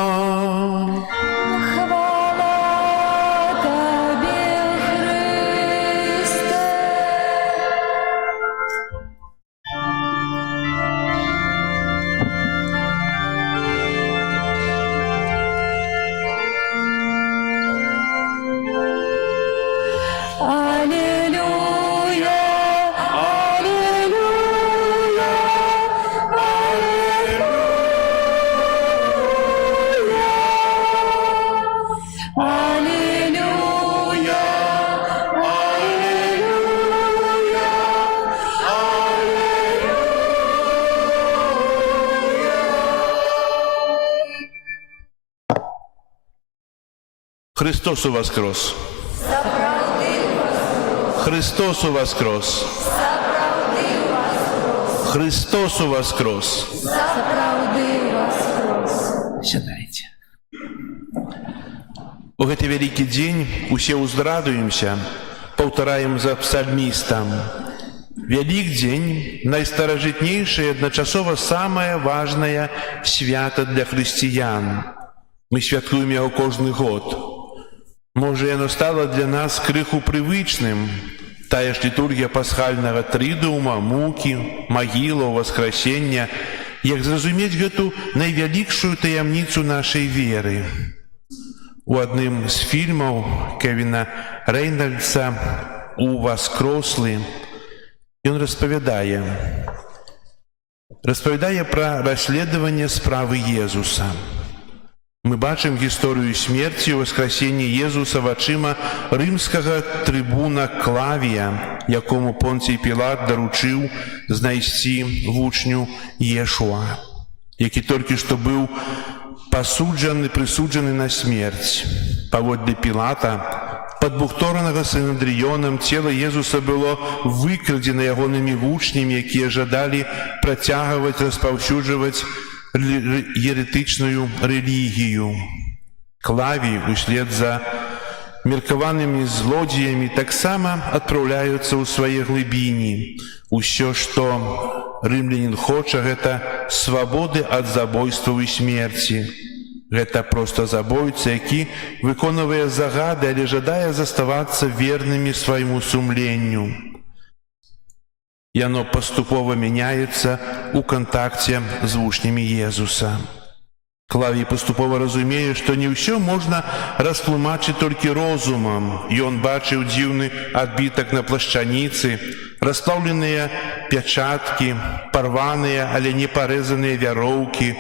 Христос уваскрос! Христос уваскрос! Христос уваскрос! Сядайце. У гэты вялікі дзень усе ўзрадуемся, паўтараем за псальмістам. Вялікдзень — найстаражытнейшае, адначасова самае важнае свята для хрысціян. Мы святкуем яго кожны год. Можа, яно стала для нас крыху прывычным. Тая ж літургія пасхальнага трыдуума, мукі, магіла, ўваскрасення. Як зразумець гэту найвялікшую таямніцу нашай веры? У адным з фільмаў Кевіна Рэйнальдса «Уваскрослы» ён распавядае пра расследаванне справы Езуса. Мы бачым гісторыю смерці і воскресення Езуса вачыма рымскага трыбуна Клавія, якому Понцій Пілат даручыў знайсці вучню Ешуа, які толькі што быў прысуджаны на смерць. Паводле Пілата, падбухторанага Сінедрыёнам, цела Езуса было выкрадзена ягонымі вучнямі, якія жадалі працягваць распаўсюджваць еретычную рэлігію. Клавій услед за меркаванымі злодзеямі таксама адпраўляюцца ў свае глыбіні. Усё, што рымлянін хоча, гэта свабоды ад забойстваў і смерці. Гэта проста забойца, які выконвае загады, але жадае заставацца вернымі свайму сумленню. Яно паступова мяняецца ў кантакце з вучнямі Езуса. Клавій паступова разумее, што не ўсё можна растлумачыць толькі розумам. Ён бачыў дзіўны адбітак на плашчаніцы, расплаўленыя пячаткі, парваныя, але не парэзаныя вяроўкі,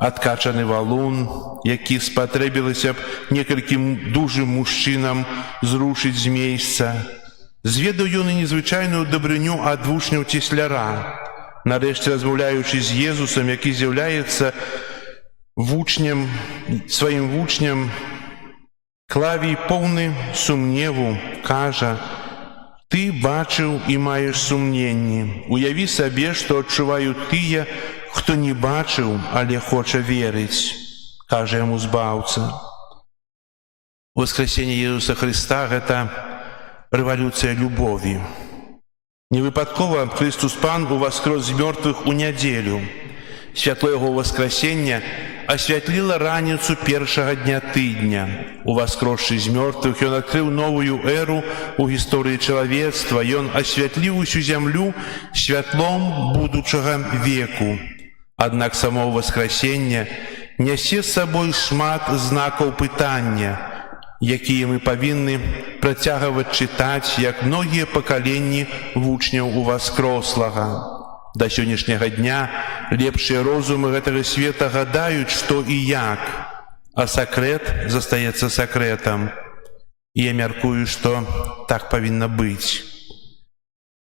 адкачаны валун, які спатрэбілася б некалькім дужым мужчынам зрушыць з месца. Зведаў ён і незвычайную дабрыню ад вучняў цесляра. Нарэшце, размаўляючы з Езусам, які з'яўляецца сваім вучням, Клавій, поўны сумневу, кажа: «Ты бачыў і маеш сумненні. Уяві сабе, што адчуваюць тыя, хто не бачыў, але хоча верыць», кажа яму збаўца. Воскресение Иисуса Христа – это революция любови. Не выпадково Христос Пан воскрес з мертвых у нядзелю. Святло Его воскресения освятлило раніцу першага дня тыдня. Уваскросшы з мертвых, Ён открыл новую эру у гісторыі чалавецтва. Ён освятліў усю зямлю святлом будучага веку. Аднак само воскресение нясе з сабой шмат знакаў пытання, якія мы павінны працягваць чытаць, як многія пакаленні вучняў Уваскрослага. Да сённяшняга дня лепшыя розумы гэтага света гадаюць, што і як, а сакрэт застаецца сакрэтам. І я мяркую, што так павінна быць.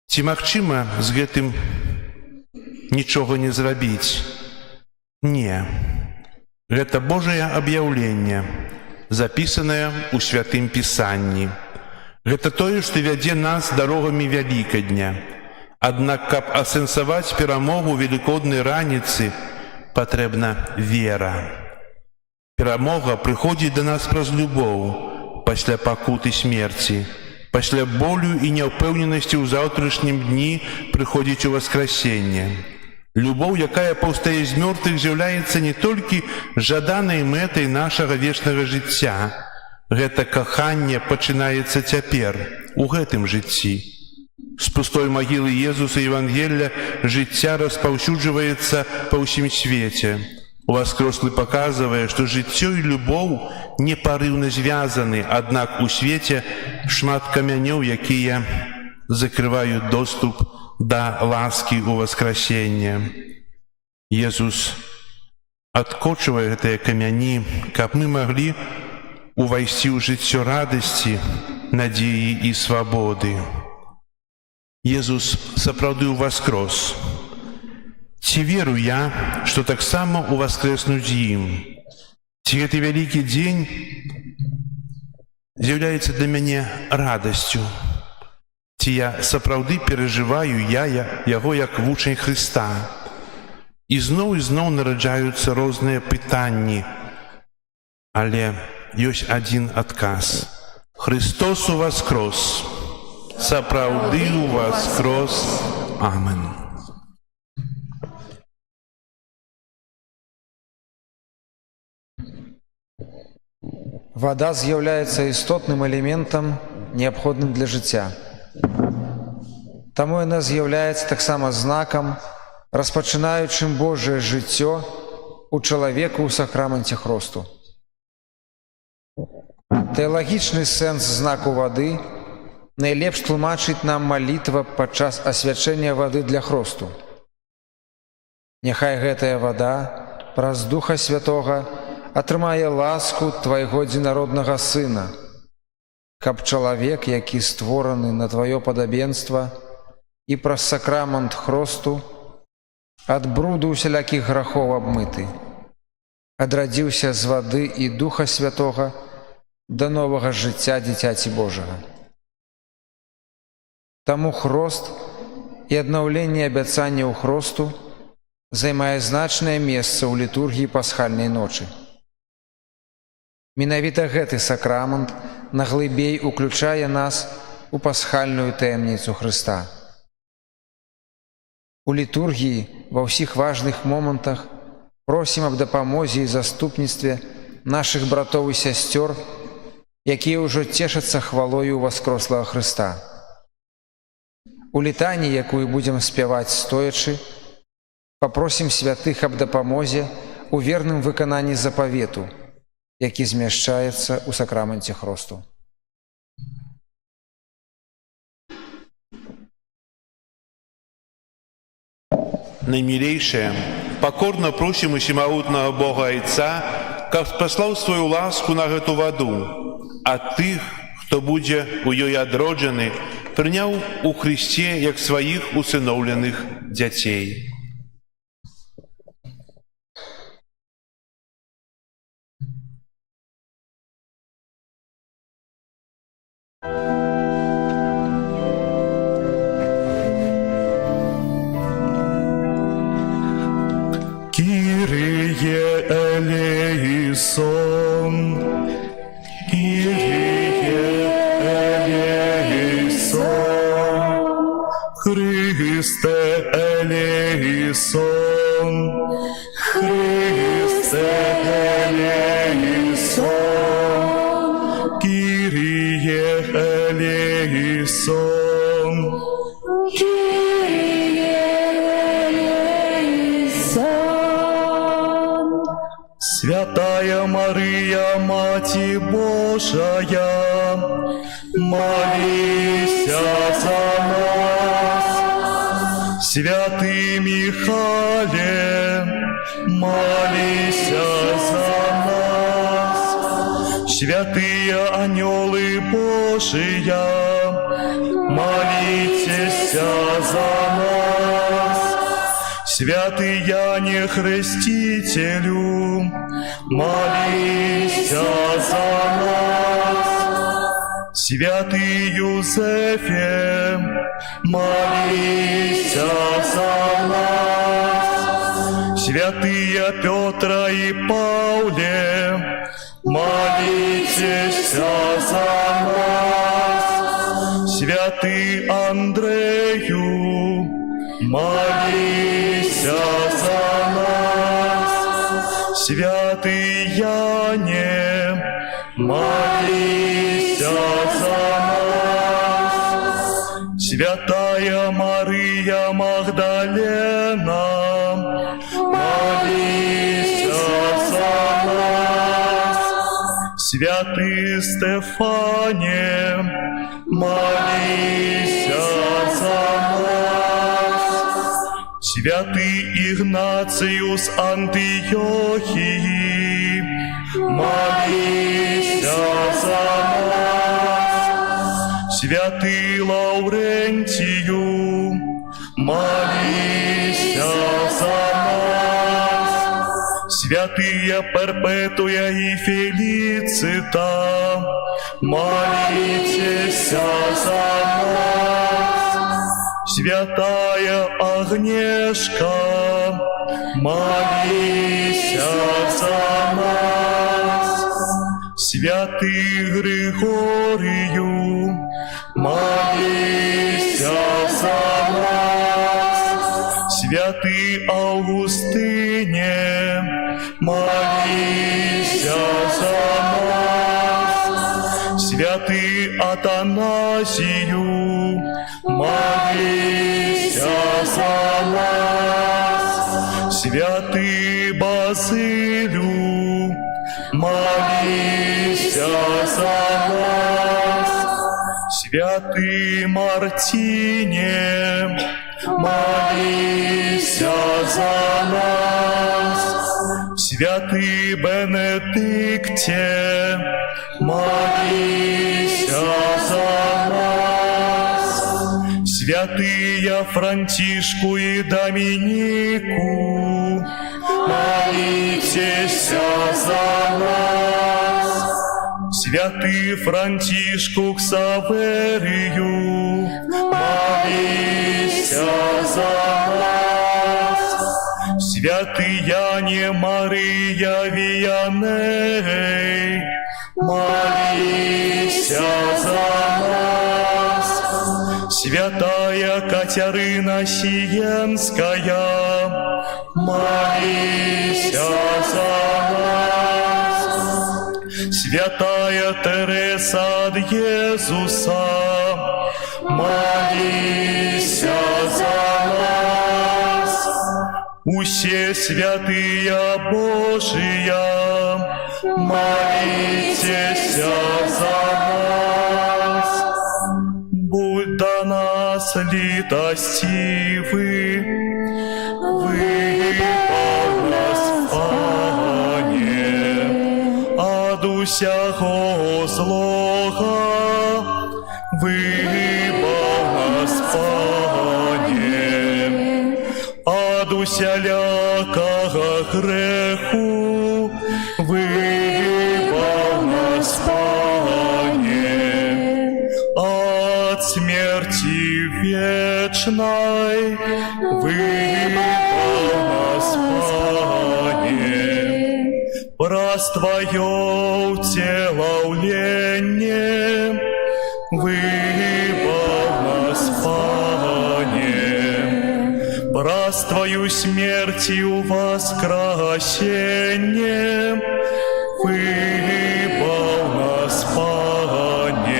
Ці магчыма з гэтым нічога не зрабіць? Не. Гэта Божае аб'яўленне, запісанае ў Святым Пісанні. Гэта тое, што вядзе нас дарогамі Вялікадня. Аднак, каб асэнсаваць перамогу велікоднай раніцы, патрэбна вера. Перамога прыходзіць да нас праз любоў, пасля пакуты смерці. Пасля болю і няўпэўненасці ў заўтрашнім дні прыходзіць у воскресенне. Любоў, якая паўстае з мёртвых, з'яўляецца не толькі жаданай мэтай нашага вечнага жыцця. Гэта каханне пачынаецца цяпер, у гэтым жыцці. З пустой магілы Езуса Евангелля жыцця распаўсюджваецца па ўсім свеце. Уваскрослы паказвае, што жыццё і любоў непарыўна звязаны, аднак у свеце шмат камянёў, якія закрываюць доступ да ласкі ў воскресення. Езус адкочвае гэтыя камяні, каб мы маглі увайсці ў жыццё радасці, надзеі і свабоды. Езус сапраўды ўваскрос. Ці веру я, што таксама ўваскрэсну з ім? Ці гэты вялікі дзень з'яўляецца для мяне радасцю? Ці я сапраўды перажываю яго як вучань Хрыста? І зноў нараджаюцца розныя пытанні, але ёсць адзін адказ. Христос уваскрос! Сапраўды уваскрос! Амен. Вода з'яўляецца істотным элементам, неабходным для жыцця. Таму яна з'яўляецца таксама знакам, распачынаючым Божае жыццё у чалавеку ў сакраманце хросту. Тэалагічны сэнс знаку вады найлепш тлумачыць нам малітва падчас асвячэння вады для хросту. Няхай гэтая вада праз Духа Святога атрымае ласку Твайго адзінароднага Сына, каб чалавек, які створаны на Тваё падабенства і праз сакрамант хросту ад бруду усялякіх грахоў абмыты, адрадзіўся з вады і Духа Святога да новага жыцця дзіцяці Божага. Таму хрост і аднаўленне абяцанняў хросту займае значнае месца ў літургіі пасхальнай ночы. Менавіта гэты сакрамант наглыбей уключае нас у пасхальную таямніцу Хрыста. У літургіі ва ўсіх важных момантах просім аб дапамозе і заступніцтве нашых братоў і сясцёр, якія ўжо цешацца хвалою воскрослага Хрыста. У літані, якую будзем спяваць стоячы, папросім святых аб дапамозе у верным выкананні запавету, які змяшчаецца ў сакраманце хросту. Наймілейшае, пакорна просім усімагутнага Бога Айца, каб паслаў сваю ласку на гэту ваду, а тых, хто будзе ў ёй адроджаны, прыняў у Хрысце як сваіх усыноўленых дзяцей. Kyrie eleison, Kyrie Kyrie eleison. Святая Мария, Мати Божия, молись за нас. Святый Михаиле, молись за нас. Святые ангелы Божия, молитесь за нас. Святый Яне Хрестителю, молись за нас. Святый Юзефе, молись за нас. Святые Петра и Павле, молитесь за нас. Святый Андрею, молись за нас. Святый Яне, молись за нас. Святая Мария Магдалена, молись за нас. Святый Стефане, молись за нас. Святый Игнациус Антиохии, молись за нас. Святый Лаврентию, молись за нас. Святые Перпетуя и Фелицита, молитесь за нас. Святая Агнешка, молись за нас. Святый Григорию, молись за нас. Святый Августине, молись за нас. Святый Атанасию, молись за нас. Святый Базилю, молись за нас. Святый Мартине, молись за нас. Святый Бенедикте, молись за нас. Святые Франтишку и Доминику, молитесь за нас. Святый Франтишку Ксаверию, молись за нас. Святый Яне Мария Вианей, молись за нас. Святая Катерина Сиенская, молись за нас. Святая Тереса от Иисуса, молись за нас. Усе святые Божия, молитесь за нас. Будь до нас литостивы, выбав нас, Пане, от усякого злого, выбав нас, Пане, от усялякого греху, выбав нас, Пане, от смерти вечной, выбав нас, Пане, праз Твое утеловление, выбав нас, Пане, праз Твою смертью воскресение, выбав нас, Пане,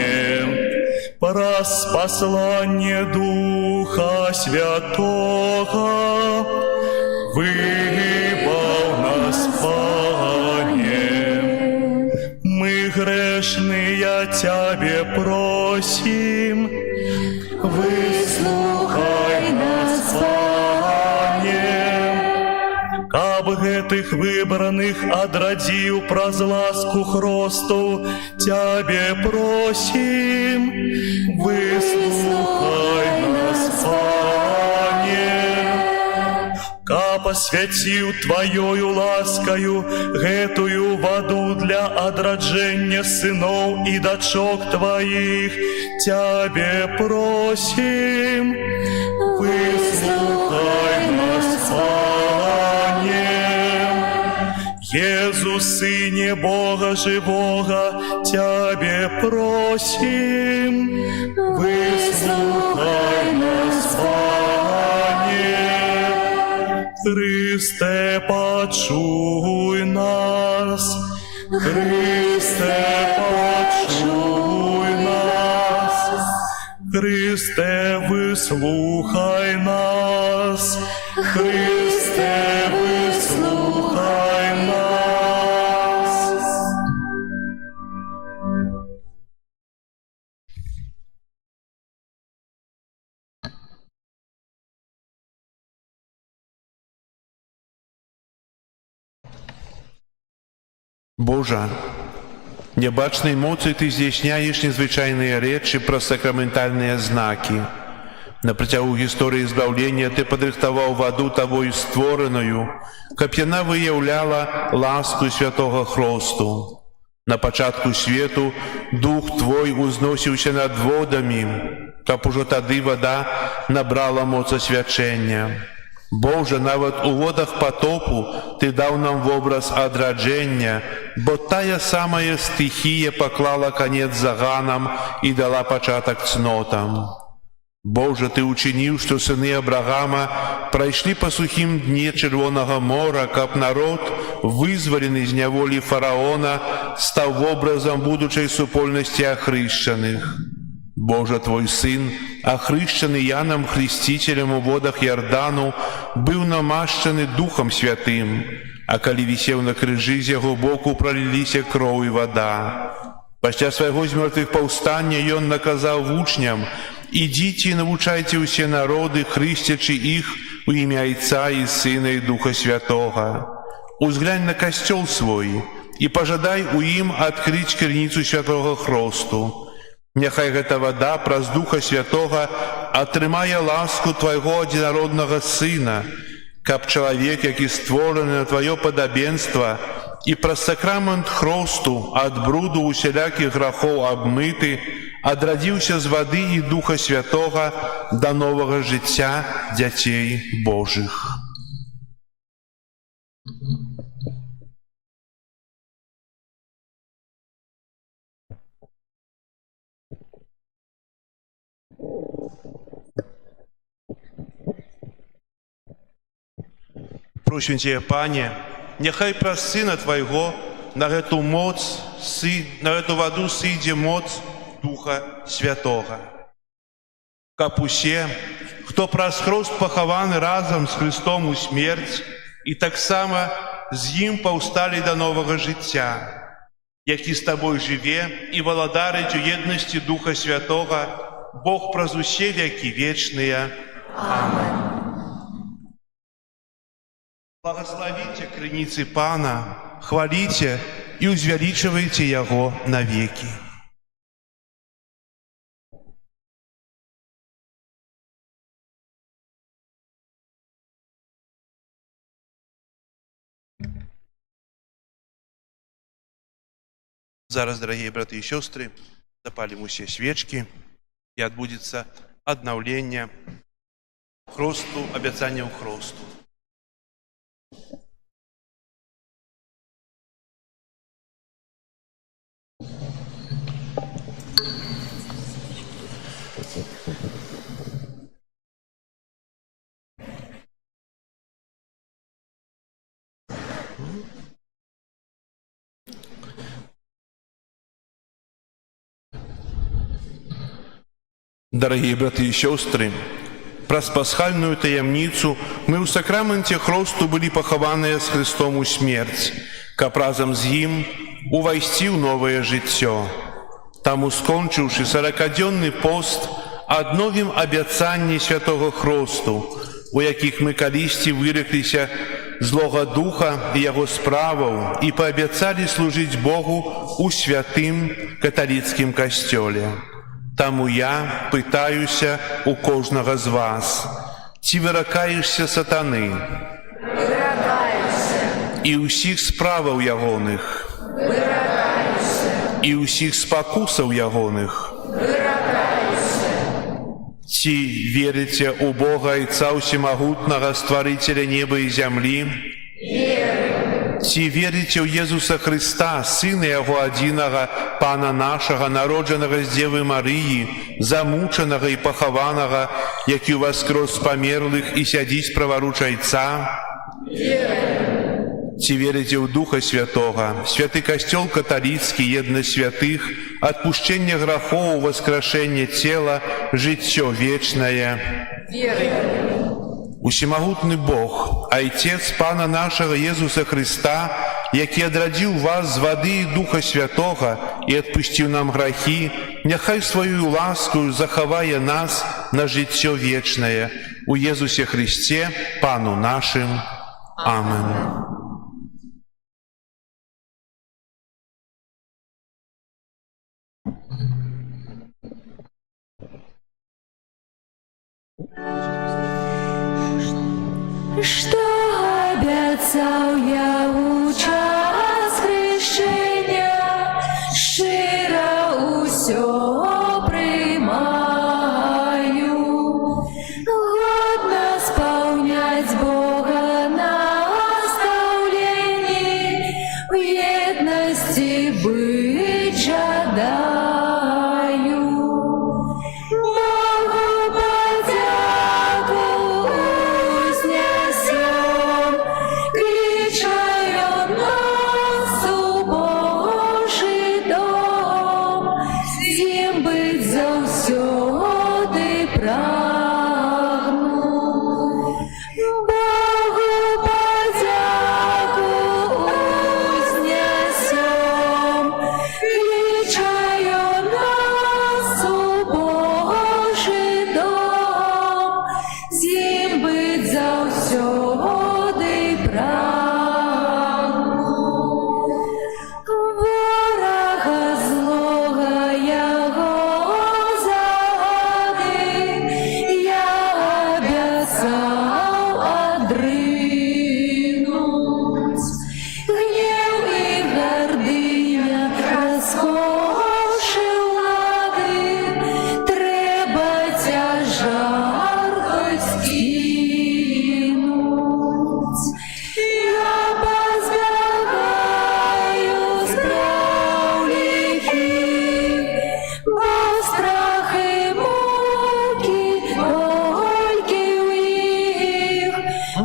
Праспослание Духа Святого, выбав нас, Пане. Мы грешные Тебе просим, выслухай нас, Пане. Каб гэтых выбранных адрадзіў праз ласку Хросту, Тебе просим, выслухай нас, Пане. Каб освяціў Твоёю ласкаю гэтую воду для адраджэння сыноў і дачок Твоих, Тебе просим, выслухай нас, Пане. Езу, Сыне Бога живого, Тебе просим, выслухай нас, Пане. Христе, почуй нас, Христе, почуй нас, Христе, выслухай нас, Христе, выслухай нас. Божа, небачнай моцы Ты здзяйсняеш незвычайныя рэчы праз сакраментальныя знакі. На працягу гісторыі збаўлення Ты падрыхтаваў ваду Табою створаную, каб яна выяўляла ласку святога Хросту. На пачатку свету Дух Твой узносіўся над водамі, каб ужо тады вада набрала моц асвячэння. Боже, нават у водах потопу Ты даў нам вобраз адраджэння, бо тая самая стыхія паклала канец заганам і дала пачатак цнотам. Боже, Ты учыніў, што сыны Абрагама прайшлі па сухім дне Чырвонага мора, каб народ, вызвалены з няволі фараона, стаў вобразам будучай супольнасці ахрышчаных. Боже, Твой Сын, ахрышчаны Янам Хрысціцелем у водах Ярдану, быў намашчаны Духам Святым, а калі вісеў на крыжы, з яго боку праліліся кроў і вада. Пасля свайго з мёртвых паўстання ён наказаў вучням: «Ідзіце і навучайце ўсе народы, хрысцячы іх у імя Айца і Сына і Духа Святога. Узглянь на касцёл свой і пажадай у ім адкрыць крыніцу святога Хросту. Няхай гэта вада праз Духа Святога атрымае ласку Твайго адзінароднага Сына, каб чалавек, які створаны на Тваё падабенства і праз сакрамент Хросту ад бруду усялякіх грахоў абмыты, адрадзіўся з вады і Духа Святога да новага жыцця дзяцей Божых». Просім Цябе, Пане, няхай праз Сына Твайго на гэту моц, на гэту ваду сыдзе моц Духа Святога. Каб усе, хто праз Хрост пахаваны разам з Христом у смерць, і таксама з ім паўсталі да новага жыцця, які з Табой жыве і валадарыць у еднасці Духа Святога, Бог праз усе векі вечныя. Амен. Благословите крыніцы Пана, хваліце і узвялічвайце Яго навекі. Зараз, дорогие браты и сестры, запалим усе свечки, и отбудется обновление Хросту, обяцанию Хросту. Дорогие братья и сестры, праз пасхальную таямницу мы ў сакраменце хросту былі пахаваныя з Христом у смерць, каб разам з ім увайсці ў новае жыццё. Таму, скончыўшы 40-дзённы пост, адновім абяцанні святого хросту, у якіх мы калісьці вырекліся злога духа і яго справаў і паабяцалі служыць Богу у святым каталіцкім касцёле. Таму я пытаюся у кожнага з вас, ці выракаешся сатаны? Выракаюся. І ўсіх справаў ягоных? Выракаюся. І ўсіх спакусаў ягоных? Выракаюся. Ці верыце ў Бога Айца Усемагутнага, Стварыцеля неба і зямлі? Верю. Ці верыце ў Езуса Христа, Сына Яго адзінага, Пана нашага, народжанага з Дзевы Марыі, замучанага і пахаванага, які ўваскрос з памерлых і сядзіць праваруч Айца? Верю. Ці верыце ў Духа Святога, святы касцёл каталіцкі, еднасць святых, адпушчэнне грахоў, васкрашэнне цела, жыццё вечнае? Верю. Усемагутны Бог, Айцец Пана нашага Езуса Христа, які адрадзіў вас з вады і Духа Святога і адпусціў нам грахі, няхай сваёю ласкаю захавае нас на жыццё вечнае. У Езусе Христе, Пану нашым. Амен. Что обяцаў я у час хрещення, щиро усё приймаю, годно сповнять Бога наставлені, в єдності быть жадаю. Богу подяку узнесем, кличаю нас у Божий дом, всім быть завсёды прагну. Богу подяку узнесем, кличаю нас у Божий дом, всім быть завсёды прагну. Ворога злога яго загады я обяцаў адрынуць. Гнев і гордыня, раскоши ўлады, трэба цяжар той скінуць. Я пазбягаю спраў ліхіх, бо страх і мукі толькі ў іх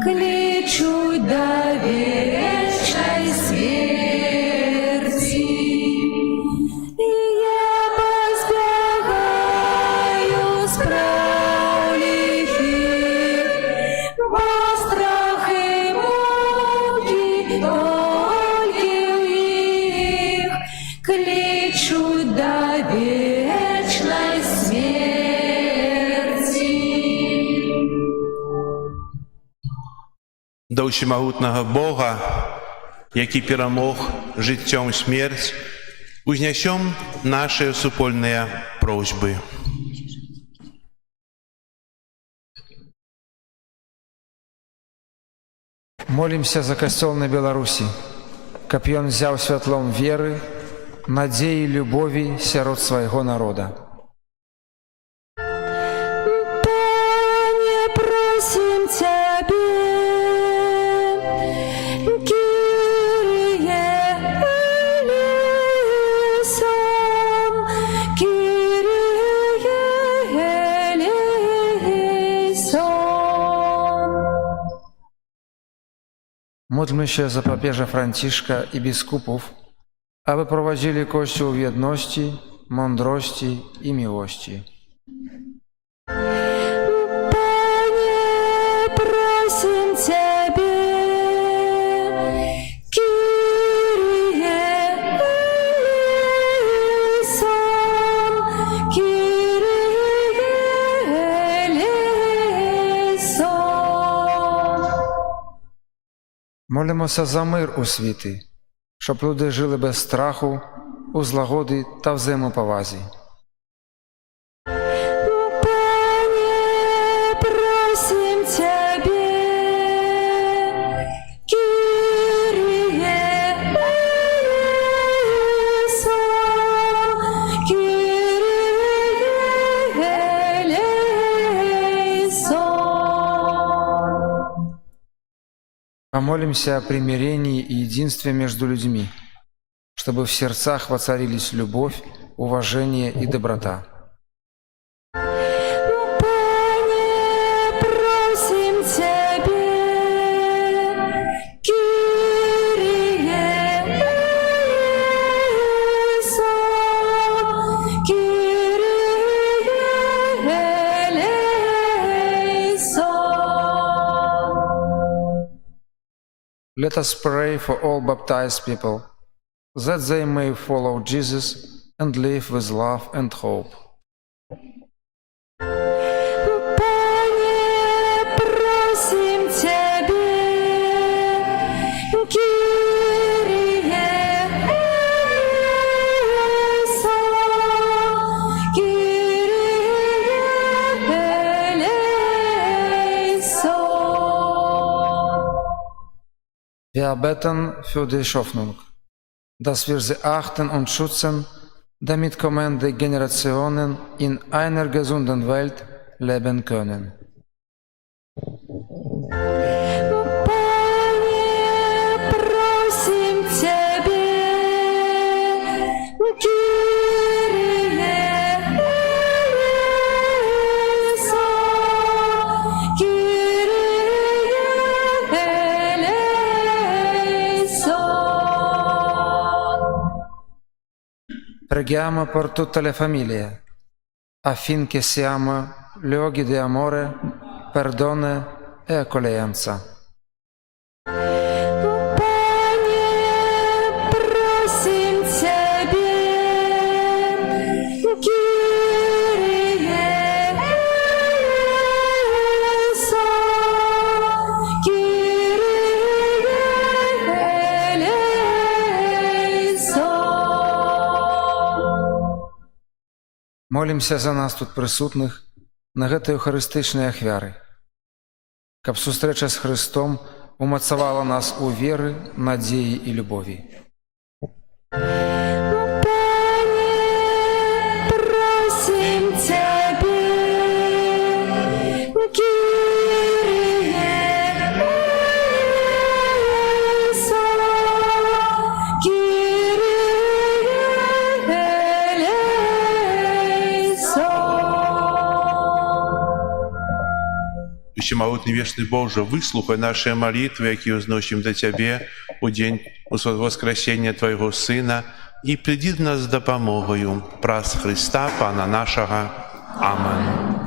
клічуць да вечнай смерці. Я пазбягаю спраў ліхіх, бо страх і мукі толькі ў іх клічуць да вечнай смерці. Да усемагутнага Бога, які перамог жыццём смерць, узнясём нашыя супольныя просьбы. Молимся за касцёл на Беларусі, каб ён взяў святлом веры, надзеі і любові сярод свайго народа. Пане, просім Цябе, Kyrie eleison, Kyrie eleison. Módlmy się za papieża Franciszka i biskupów, aby prowadzili Kościół w jedności, mądrości i miłości. Молимося за мир у світі, щоб люди жили без страху, у злагоді та взаємоповазі. Пане, просим Тебе, Kyrie eleison, Kyrie eleison. Помолимся о примирении и единстве между людьми, чтобы в сердцах воцарились любовь, уважение и доброта. Пане, просим Тебе, Kyrie eleison, Kyrie eleison. Let us pray for all baptized people, that they may follow Jesus and live with love and hope. Пане, просим Тебе, Kyrie eleison, Kyrie eleison. Wir beten für die Hoffnung, dass wir sie achten und schützen, damit kommende Generationen in einer gesunden Welt leben können. Пане, просим Тебе, Kyrie eleison, Kyrie eleison. Preghiamo per tutta la famiglia, affinché siamo luoghi di amore, perdono e accoglienza. Пане, просим Тебе, Kyrie eleison, Kyrie eleison. Молимся за нас тут присутних на гэтай eucharystycznej ахвяры, каб сустрэча з Христом умацавала нас у веры, надзеі і любові. Пане, просим Тебе, Kyrie eleison, Kyrie eleison. Всемогутний вечный Боже, выслухай наши молитвы, які узносим до Тебе у день воскресения Твоего Сына, и приди до нас допомогою праз Христа, Пана нашего. Аминь.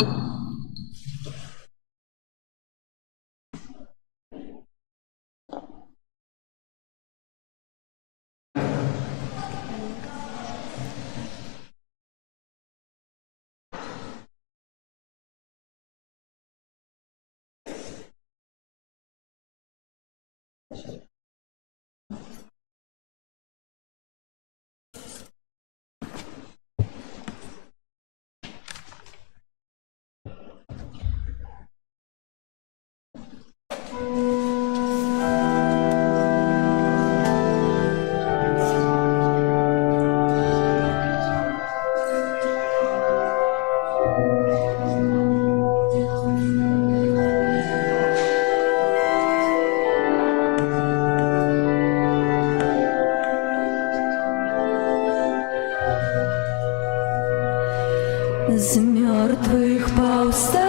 З мертвых повстал,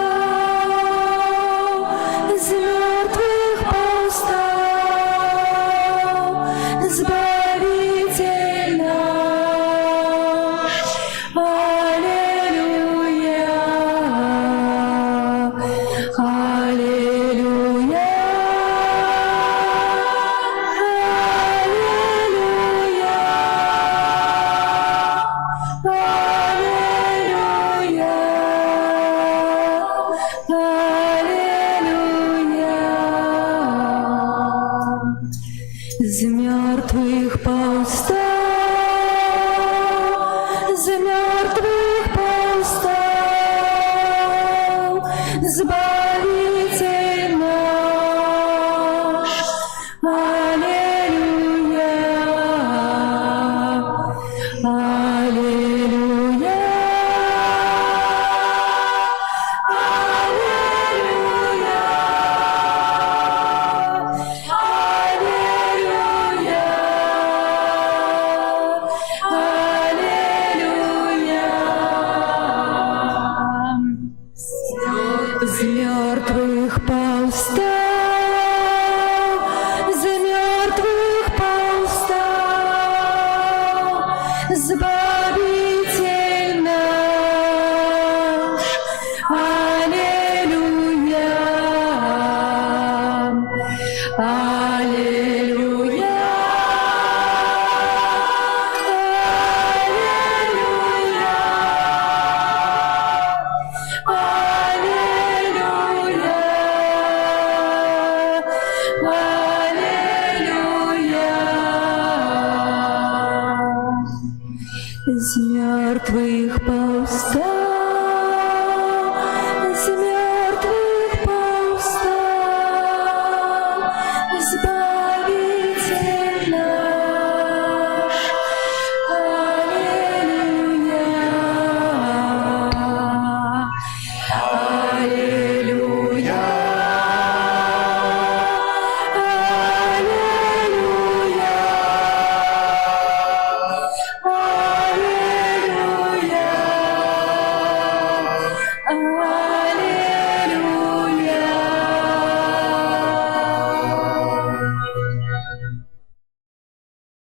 з мертвых повстал, Збавитель наш. Аллилуйя, аллилуйя, аллилуйя, аллилуйя. Збавитель наш. Аллилуйя, аллилуйя, из мертвых повстал, из мертвых повстал, Збавитель наш. Аллилуйя, аллилуйя, из мертвых повстал, из мертвых повстал, Збавитель наш. Аллилуйя, аллилуйя,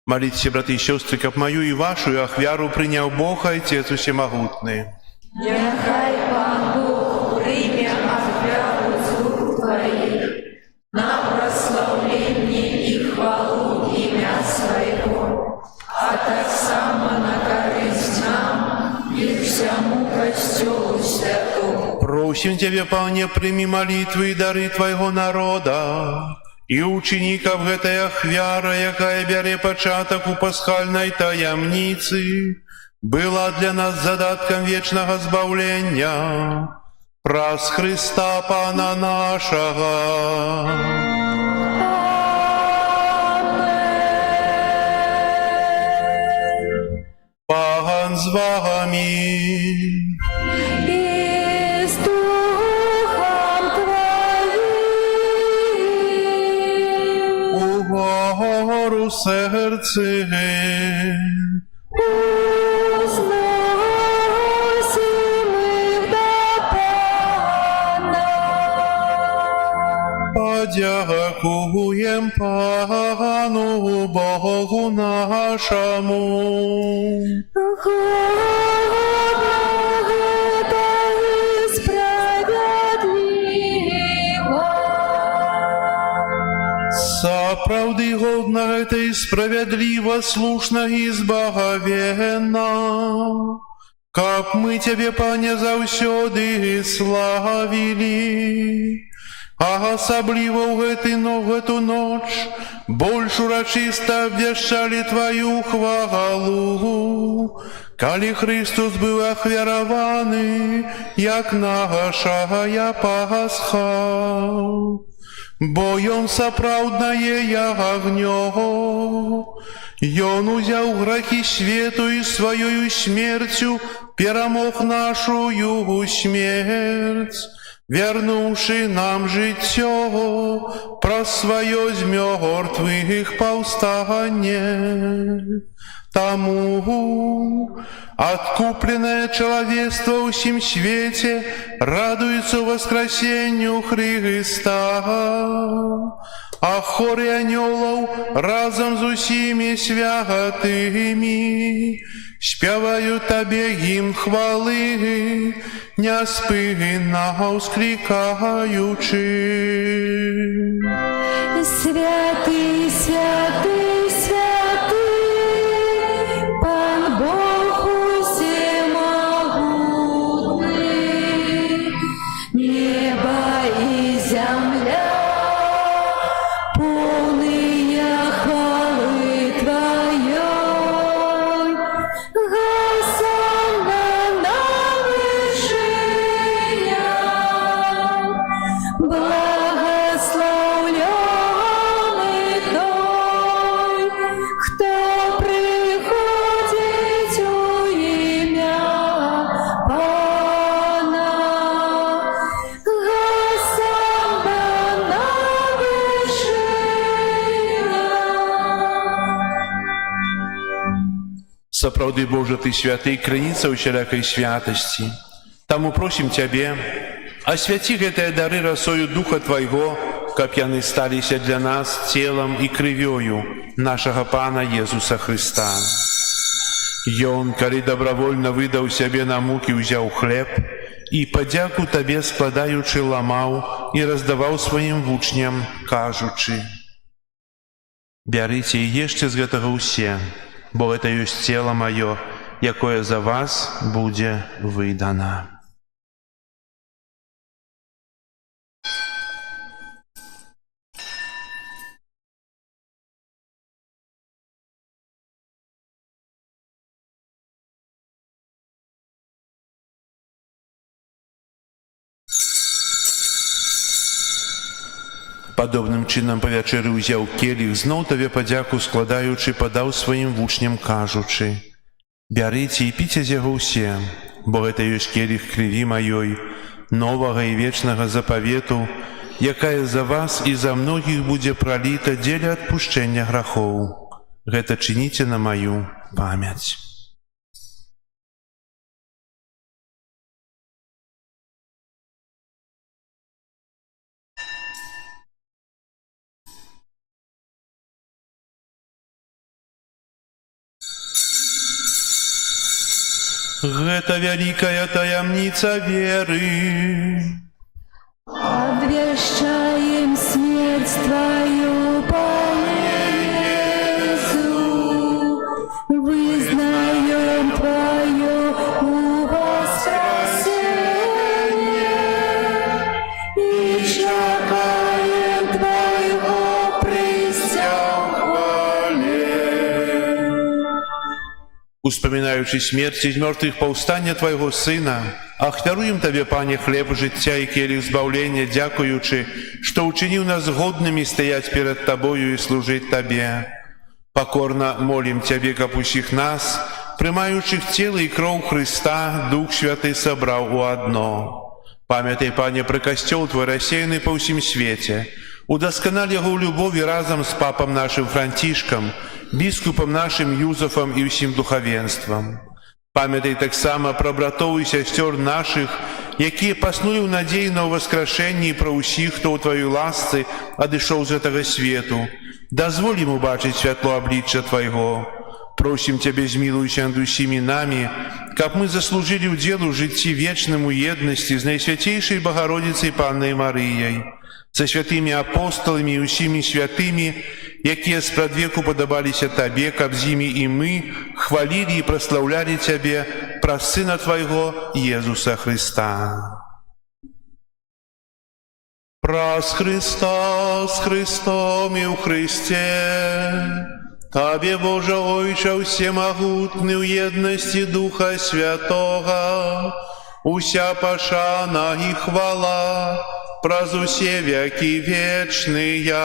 Молитесь, братья и сестры, как мою и вашу, и ахвяру принял Бог, Отец Всемогутный. Нехай Пан Бог прийме ахвяру з рук Твоих на прославление и хвалу имя Своего, а так само на корысть нам и всему Костелу Святому. Просим Тебя, Пане, прими молитвы и дары Твоего народа, и учеников этой ахвяра, якая бяре початок у пасхальной таямницы, была для нас задатком вечного збавления. Праз Христа Пана нашего. Пан з вами. И с Духом Твоим. Угору серце. Подякуєм Пану Богу нашому. Правды годно это и справедливо, слушно и избавенно, как мы Тебе, Пане, завсёды славили, а особливо в эту ночь больше урочисто обвещали Твою хвалу, коли Христос был охвярованы, як нашая Пасха. Бо Ён сапраўднае ягнё, Ён узяў грахі свету і сваёю смерцю перамог нашую смерць, вернуўшы нам жыццё праз сваё з мёртвых паўстанне. Таму откупленное человечество в всем свете радуется воскресению Христа, а хоры анёлов разом с усими святыми спевают Тебе гимн хвалы, неспынно ускликаючи. Святый, святый, святый, Пан Бог всемогутный, небо и земля полные хвалы Твоей. Госанна на вышинях, Сапраўды, Божа, Ты святы, крыніца ўсялякай святасці. Таму просім Цябе, асвяці гэтыя дары расою Духа Твайго, каб яны сталіся для нас целам і крывёю нашага Пана Езуса Хрыста. Ён, калі добравольна выдаў сябе на мукі, узяў хлеб і, падзяку Табе складаючы, ламаў і раздаваў сваім вучням, кажучы: «Бярыце і ешце з гэтага ўсе, бо гэта ёсць цела маё, якое за вас будзе выдана». Падобным чынам па вячэры ўзяў келіх, зноў Табе падзяку складаючы, падаў сваім вучням, кажучы: «Бярыце і піце з яго ўсе, бо гэта ёсць келіх крыві маёй, новага і вечнага запавету, якая за вас і за многіх будзе праліта дзеля адпушчэння грахоў. Гэта чыніце на маю памяць». Гэта вялікая таямніца веры. Обвещаем смерть Твою, Пане Иисус, вызнаем Твое воскресение и чекаем Твоего прийстя в хвале. Успамінаючы смерць і з мёртвых паўстання Твайго Сына, ахвяруем Табе, Пане, хлеб жыцця і келіх збаўлення, дзякуючы, што ўчыніў нас годнымі стаяць перад Табою і служыць Табе. Пакорна молім Цябе, каб усіх нас, прымаючых цела і кроў Хрыста, Дух Святы сабраў у адно. Памятай, Пане, пра касцёл Твой рассеяны па ўсім свеце. Удасканаль яго ў любові разам з папам нашым Францішкам, біскупам нашым Юзафам і ўсім духавенствам. Памятай таксама пра братоў і сясцёр нашых, якія паснулі ў надзеі на ўваскрашэнні, і пра ўсіх, хто ў Тваёй ласцы адышоў з гэтага свету. Дазволь ім убачыць святло аблічча Твайго. Просім Цябе, змілуйся над усімі намі, каб мы заслужылі ўдзел у жыцці вечным у еднасці з Найсвяцейшай Багародзіцай Паннай Марыяй, са святымі апосталамі і усімі святымі, якія спрадвеку падабаліся Табе, каб з імі і мы хвалілі і праслаўлялі Цябе праз Сына Твайго Езуса Хрыста. Праз Хрыста, з Христом і ў Хрысце, Табе, Божа Ойча ўсемагутны, ў еднасці Духа Святога, уся пашана і хвала праз усе векі вечныя.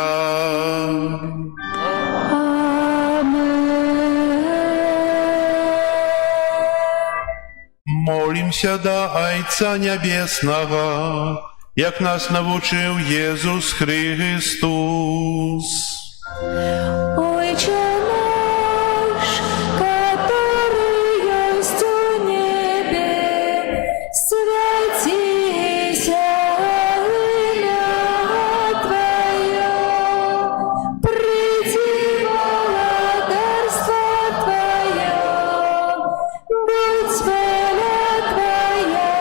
Молімся да Айца Нябеснага, як нас навучыў Езус Христус. Отче наш, который есть в небе, святися имя Твое, приди владарство Твое, будь воля Твоя,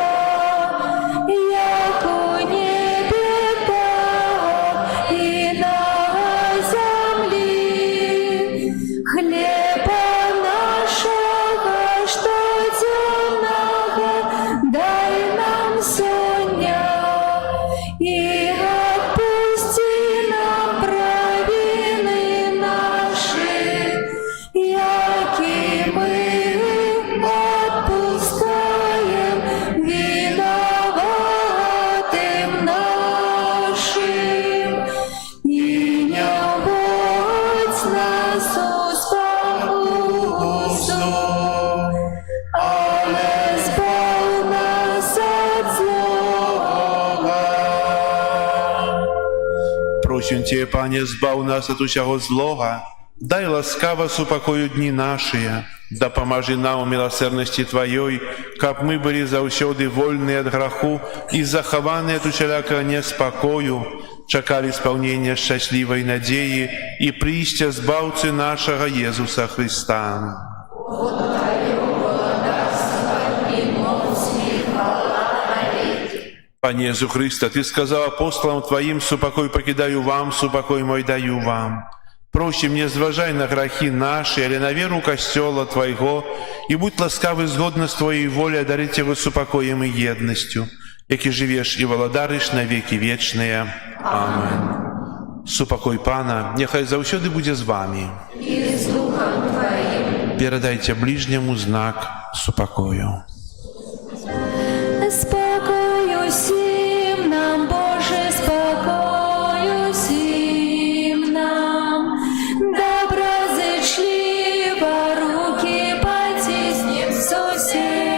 як у небе, так и на земли. Хлеба нашего, что темного, дай нам сегодня, и отпусти нам провины наши, яки мы отпускаем виноватым нашим. И не вводь нас у спокусу, але збав нас от злого. Просім Цябе, Пане, збаў нас ад усяго злога, дай ласкава супакою дні нашыя, Дапамажы нам у милосердности Твоей, каб мы были заўсёды вольны от граху и захаваны от усялякага неспокою, чакали исполнения счастливой надеи и прийстя Збаўцы нашего Иисуса Христа. Пане Иисус Христе, Ты сказал апостолам Твоим: «Супокой покидаю вам, супокой мой даю вам». Просим, не зважай на грахи наши, але на веру Костела Твоего, и будь ласкавы згодно с Твоей волей одарить его супокоем и едностью, яки живешь и володаришь на веки вечные. Амин. Супокой Пана, нехай заўсёды буде з вами. И с Духом Твоим. Передайте ближнему знак супокою. Спокою всім нам, Боже, спокою всім нам. Доброзичливо руки потиснем сусідям.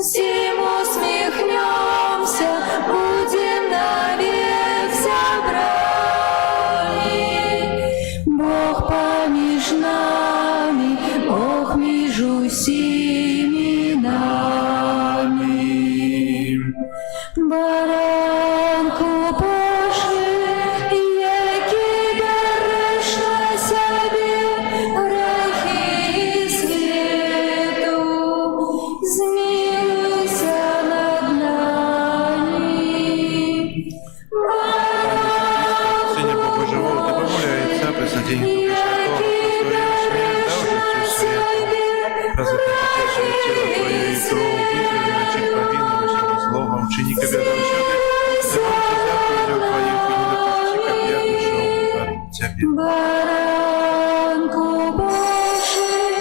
Всім усміхнемся, будем навек собраны. Бог поміж нами, Бог між усіми нами. Баранку Божий, який береш на себе грехи світу, змилуйся над нами. Сыне Бога живого, Ты помоляется, присоединить ученика Божьего, Баранку Божий,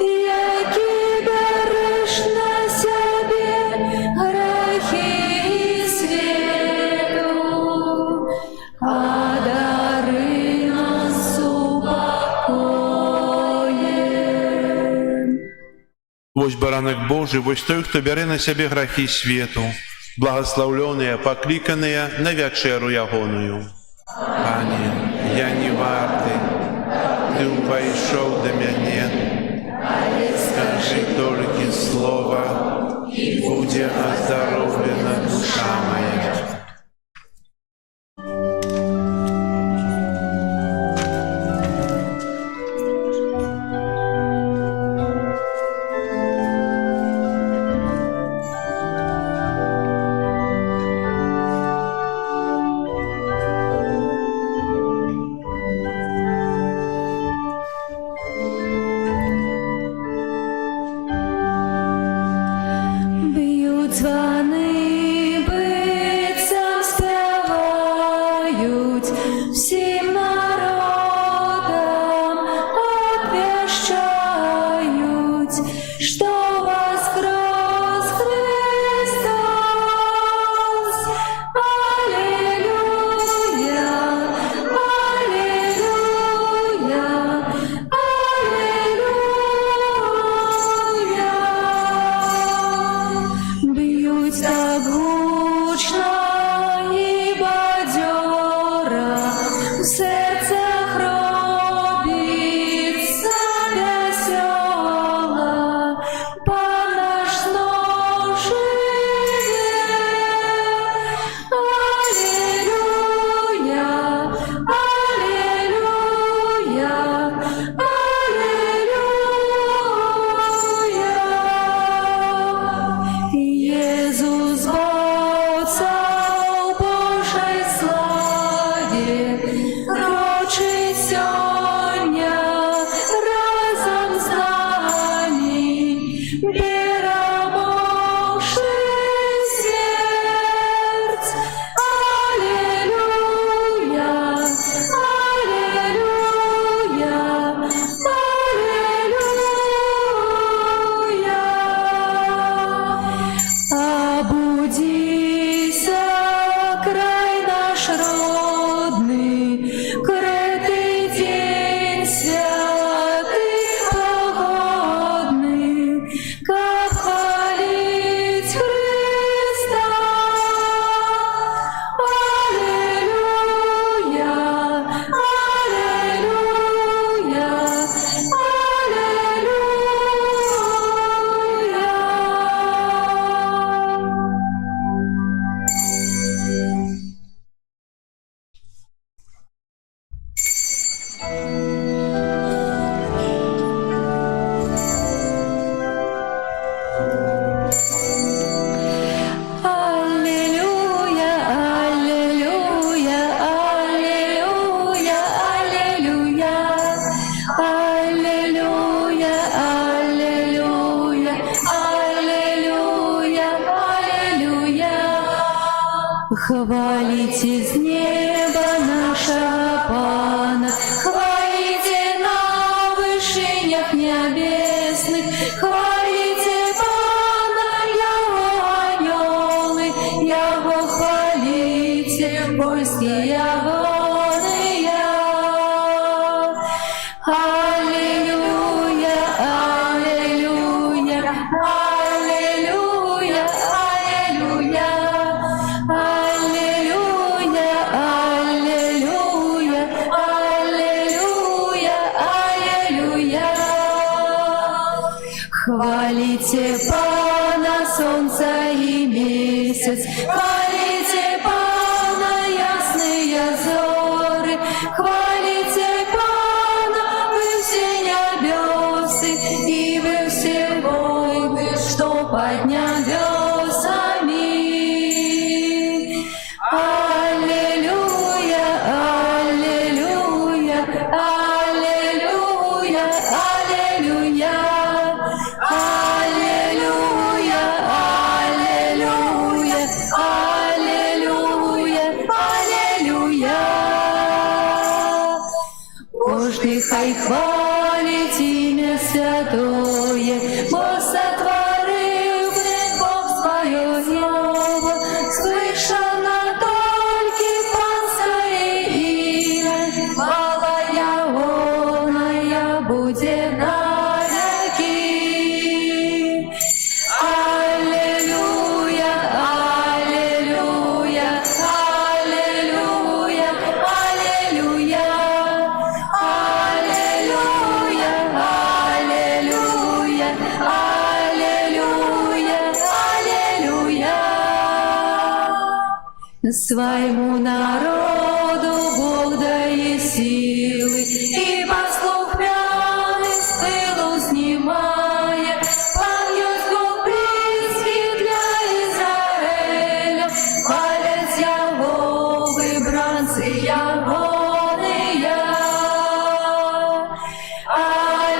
який береш на себе грехи світу, одари нас упокоєм. Вось баранок Божий, вось той, хто бярэ на сябе грахі свету, благословленные, покликанные на вечеру ягоную. Пане, я не варты, Ты увайшоў до мяне, скажи только слово, и будет оздоровлена душа моя. Б'ють звони, бицям співають, всім народам обвіщають, що воскрес Христос. Аллилуйя, аллилуйя, аллилуйя. Б'ють так гучно і бадьора, в серцях робиться весела, Пан наш знов живе. Аллилуйя, аллилуйя, аллилуйя. Єзус Хвалите с неба нашего Пана, хвалите на вышинях небесных, хвалите Пана, Яго анёлы, Яго хвалите, войски Ягоные. Аллилуйя, аллилуйя, аллилуйя, аллилуйя. Аллилуйя, аллилуйя, аллилуйя, аллилуйя. Хвалите Пана, солнце и месяц, хвалите Пана, ясные зоры, хвалите Пана, вы все небесы, и вы все войны, что под небесами. Аллилуйя, аллилуйя, аллилуйя, аллилуйя. Аллилуйя, аллилуйя, аллилуйя, аллилуйя. Каждый хай хвалит имя святое, бо сотворил Бог свое слово, слышано только Панское имя, хвала Ягоная будет навеки. Аллилуйя, аллилуйя, аллилуйя, аллилуйя. Аллилуйя, аллилуйя, аллилуйя, аллилуйя. Своему народу Бог дает силы, и послух пьяный с пылу снимая. Пан есть Бог близкий для Израиля, хвалят Яго выбранцы Ягоные.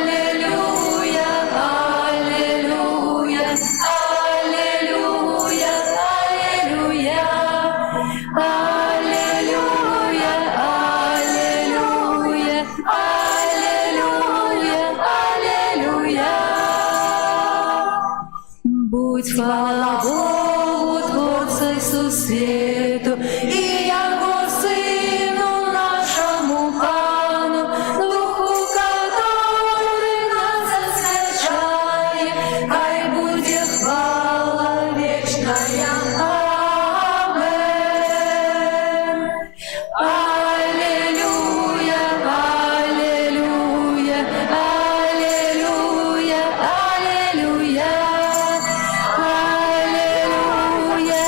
Аллилуйя, аллилуйя, аллилуйя, аллилуйя. Аллилуйя, аллилуйя, аллилуйя, аллилуйя. Будь хвала Богу, Творцу Ісусу свету, и Яго Сыну нашему Пану, Духу, который нас освящает, хай будет хвала вечная. Аминь. Аллилуйя, аллилуйя, аллилуйя, аллилуйя. Аллилуйя,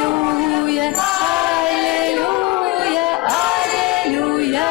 аллилуйя, аллилуйя, аллилуйя.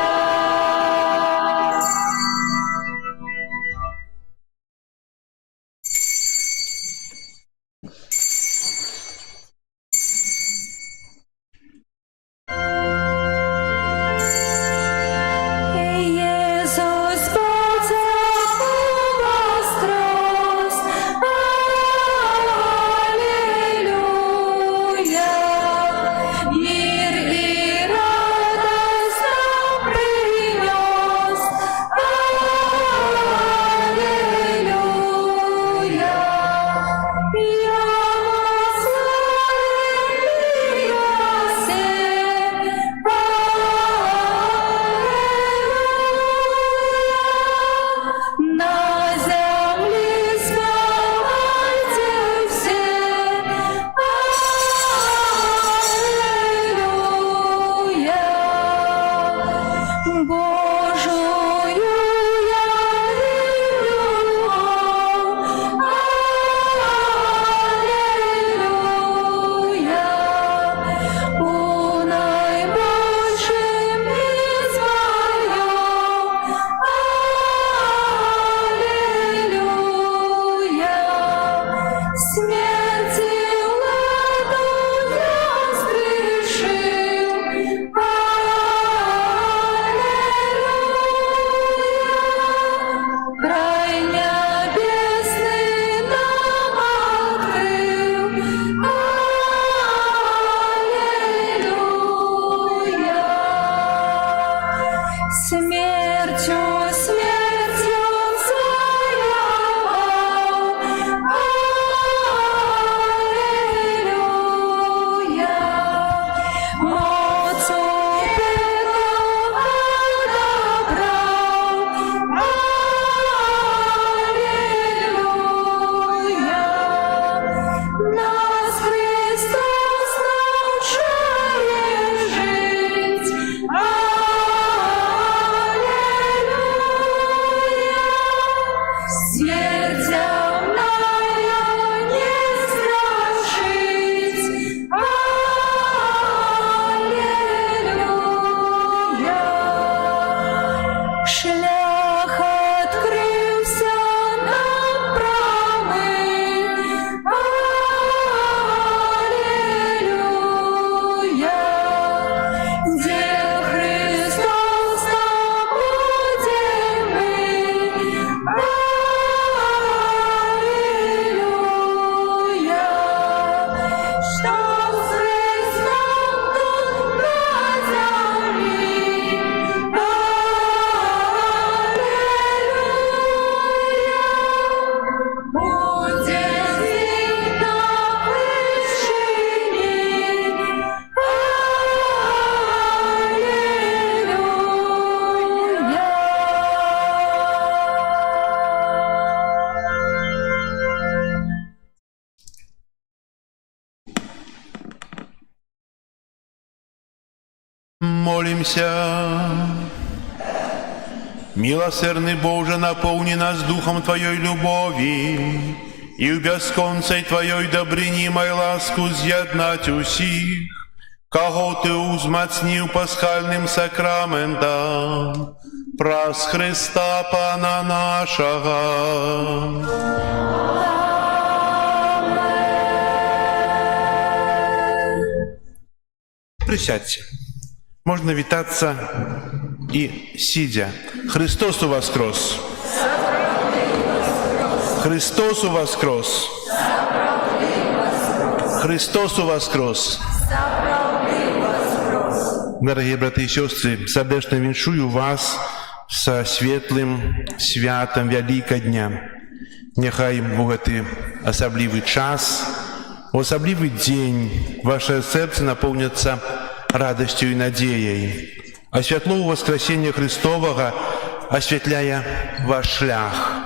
Помолимся. Милосердный Боже, наполни нас духом Твоей любови, и в бесконцей Твоей добринимой ласку з'єднать усіх, кого Ты узмацнил пасхальным сакраментом, праз Христа Пана нашего. Присядьте. Можно витаться и сидя. Христос воскрес! Христос воскрес! Христос воскрес! Дорогие братья и сестры, сердечно віншую вас со светлым святом Великодня. Нехай у гэты асаблівы час, у асаблівы дзень ваше сердце наполнится радостью и надеей, а святло воскресения Христового осветляя ваш шлях.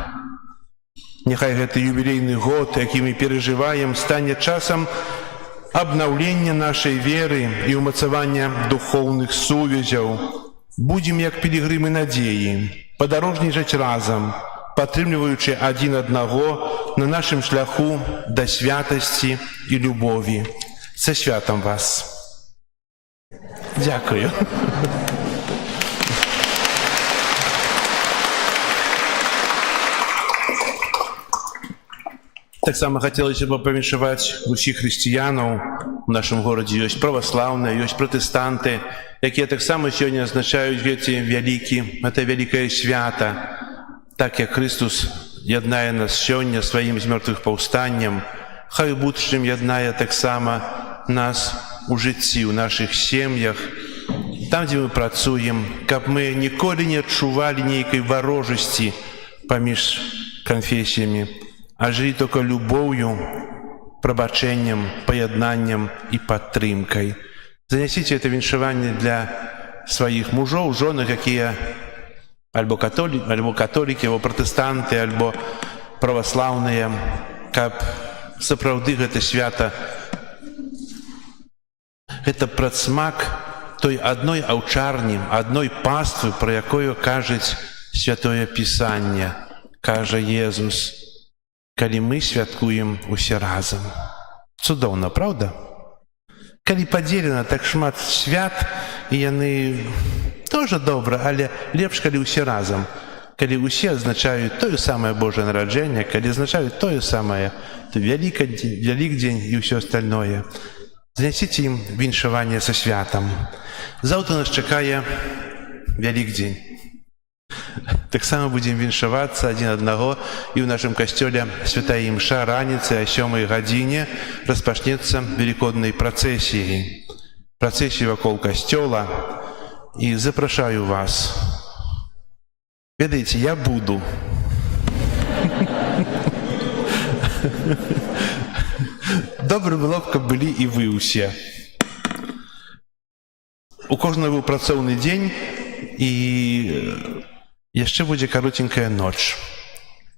Нехай гэты юбилейный год, який мы переживаем, станет часом обновления нашей веры и умацавання духовных сувязяў. Будем, як пілігрымы надеи, подорожнічаць разом, падтрымліваючы адзін аднаго на нашым шляху да святасці і любові. Са святам вас! Дякую. Так само хотелось бы павіншаваць усіх хрысціянаў. У нашым горадзе ёсць праваслаўныя, ёсць пратэстанты, якія таксама сёння азначаюць гэта вялікае свята. Так як Христос яднае нас сёння сваім з мёртвых паўстаннем, хай у будучым яднае таксама нас у жыцці, у нашых сем'ях, там, дзе мы працуем, каб мы ніколі не адчувалі нейкай варожасці паміж канфесіямі, а жылі только любоўю, прабачэннем, паяднаннем і падтрымкай. Занясіце это віншаванне для сваіх мужоў, жонак, якія альбо католікі, або пратэстанты, альбо праваслаўныя, каб сапраўды гэта свята, гэта прадсмак той адной аўчарні, адной паствы, пра якую кажуць Святое Пісанне, кажа Езус, калі мы святкуем усе разам. Цудоўна, правда? Калі падзелена так шмат свят, і яны тоже добра, але лепш, калі ўсе разам. Калі ўсе азначаюць тое самае Божае нараджэнне, калі азначаюць тое самае Вялікдзень і ўсё остальное. Занясіце ім віншаванне са святам. Заўтра нас чакае Вялікдзень. Таксама будзем віншавацца адзін аднаго, і ў нашым касцёле святая імша раніцай о 7 гадзіне распачнецца велікоднай працэсіяй. Працэсіяй вакол касцёла, і запрашаю вас. Ведаеце, я буду. Добра было б, каб былі і вы ўсе. У кожнага быў працоўны дзень, і яшчэ будзе каротенькая ноч,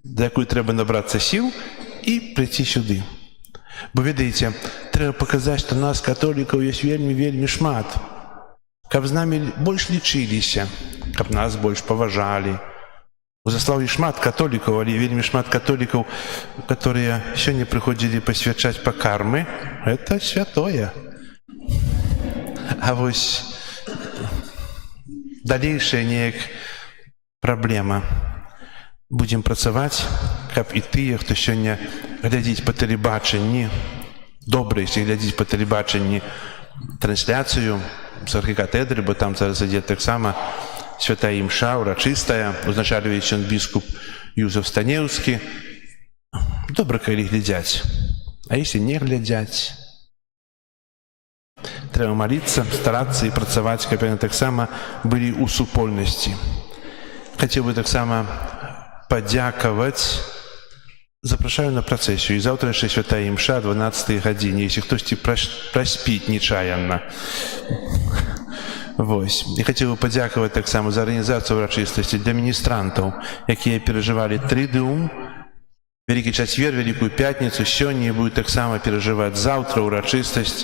за якую трэба набрацца сіл і прыйти сюды. Бо, ведаеце, трэба паказаць, што нас, католікаў, ёсць вельмі шмат. Каб з намі больш лічыліся, каб нас больш паважалі. У Заслаўі шмат католікаў, але вельмі шмат католікаў, которые сёння прыходзілі пасвячаць пакармы. Это святое. А вось далейшая неяк праблема. Будзем працаваць, каб і тыя, хто сёння глядзіць па тэлебачанні, добра, если глядзіць па тэлебачанні трансляцыю з архікатэдры, бо там зараз ідзе таксама святая імша, урачыстая, узначальвае біскуп Юзеф Станеўскі. Добра, калі глядзяць. А если не глядзяць, трэба маліцца, старацца і працаваць, каб яны таксама былі ў супольнасці. Хацеў бы таксама падзякаваць. Запрашаю на працэсію. І заўтра яшчэ святая імша о 12 гадзіне, если хтосьці праспіць нечаянна. Вось. І хацеў бы падзякаваць таксама за арганізацыю урачыстасці для міністрантаў, якія перажывалі Трыдыум, Вялікі чацвер, Вялікую пятніцу, сёння і будуць таксама перажываць заўтра урачыстасць.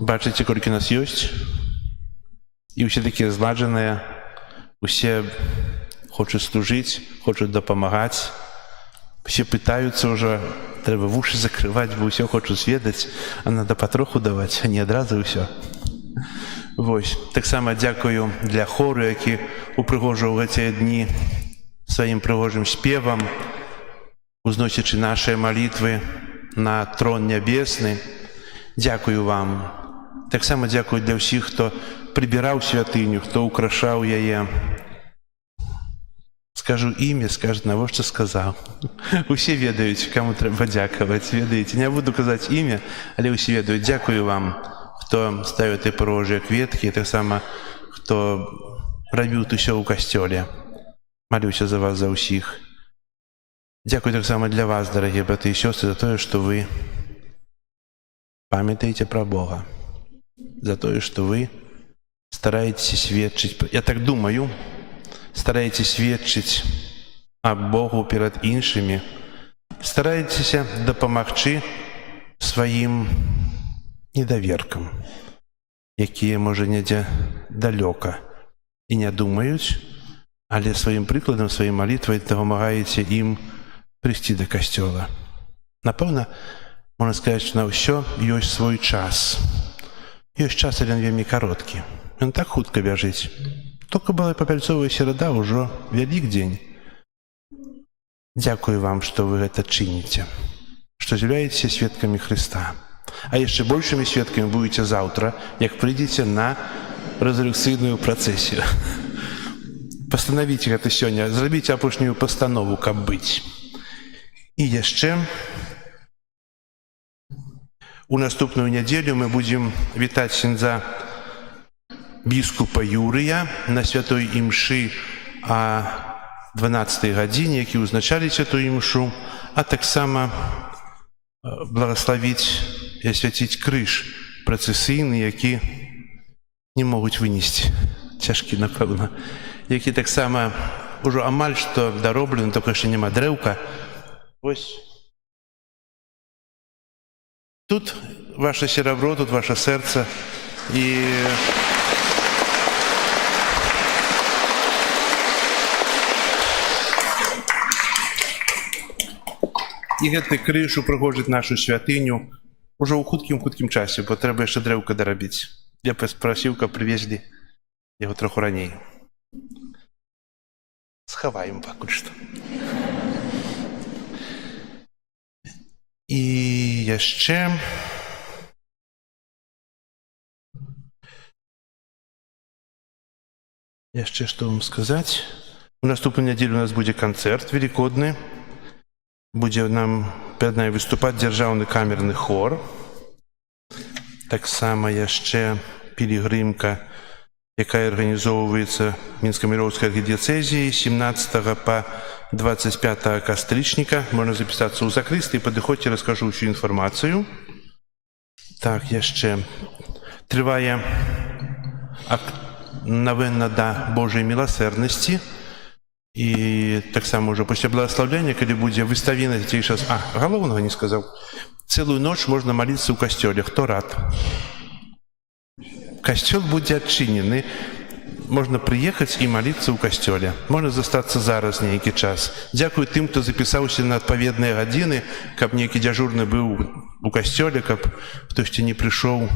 Бачыце, колькі нас ёсць? І усі такі зладжені, усі хочуть служити, хочуть допомагати. Всі питаються вже, треба вуші закривати, бо все хочуть звідати, а треба потроху давати, а не одразу все. Ось. Так само дякую для хору, які упригожував ці дні своїм пригожим співом, узносячи наші молитви на трон небесний. Дякую вам. Так само дякую для всіх, хто прибирав святиню, хто украшав її. Скажу ім'я, скажуть, навіщо сказав. Усі ведають, кому треба дякувати, ведаєте. Не буду казати ім'я, але усі ведають. Дякую вам, хто ставив ті порожі квітки, так само, хто робив усе у костьолі. Молюся за вас, за усіх. Дякую так само для вас, дорогі брати і сестри, за те, що ви пам'ятаєте про Бога. За те, що ви стараетесь свідчити. Я так думаю, стараетесь свідчити об Богу перед іншими. Стараетесь допомогти своїм недоверкам, які, може, недě далеко і не думають, але своїм прикладом, своєю молитвою допомагаєте їм прийти до костьола. Напевно, можна сказати, що на все є свій час. Є час, але він вельми короткий. Він так хутко біжить. Тільки була Попельцова середа, уже Великдень. Дякую вам, що ви це чините, що з'являєтеся свідками Христа. А ще більшими свідками будете завтра, як прийдете на резурекційну процесію. Постановіть це сьогодні, зробіть опошню постанову, як бути. І ще у наступну неділю ми будемо вітати князя біскупа Юрія на святої імші о 12 годині, які узначали святу імшу, а так само благословити і святити криш процесійний, які не можуть винести. Тяжкі, напевно. Які так само уже амаль що дороблені, тільки ще нема древка. Ось. Тут ваше серебро, тут ваше серце. І гэты крыж упрыгожыць нашу святыню уже ў хуткім часе, бо трэба яшчэ дрэўка дарабіць. Я прасіў, каб прывезлі яго троху раней. Схаваем пакуль што. І яшчэ што вам сказаць? У наступную нядзелю у нас будзе канцэрт велікодны. Будзе нам перад намі выступаць дзяржаўны камерны хор. Таксама яшчэ пілігрымка, якая арганізоўваецца Мінска-Міроўскай архідыяцэзіяй 17 па 25 кастрычніка. Можна запісацца ў закрысты і падыходзьце, раскажу ўсю інфармацыю. Так, яшчэ трывае навена да Божай міласэрнасці. І таксама ўжо пасля благословлення, калі будзе выставіна дзяцейшая... галоўнага не сказаў. Цэлую ноч можна маліцца ў касцёле. Хто рад? Касцёл будзе адчынены. Можна прыехаць і маліцца ў касцёле. Можна застацца зараз нейкі час. Дзякую тым, хто запісаўся на адпаведныя гадзіны, каб нейкі дзяжурны быў у касцёле, каб хтосьці не прыйшоў,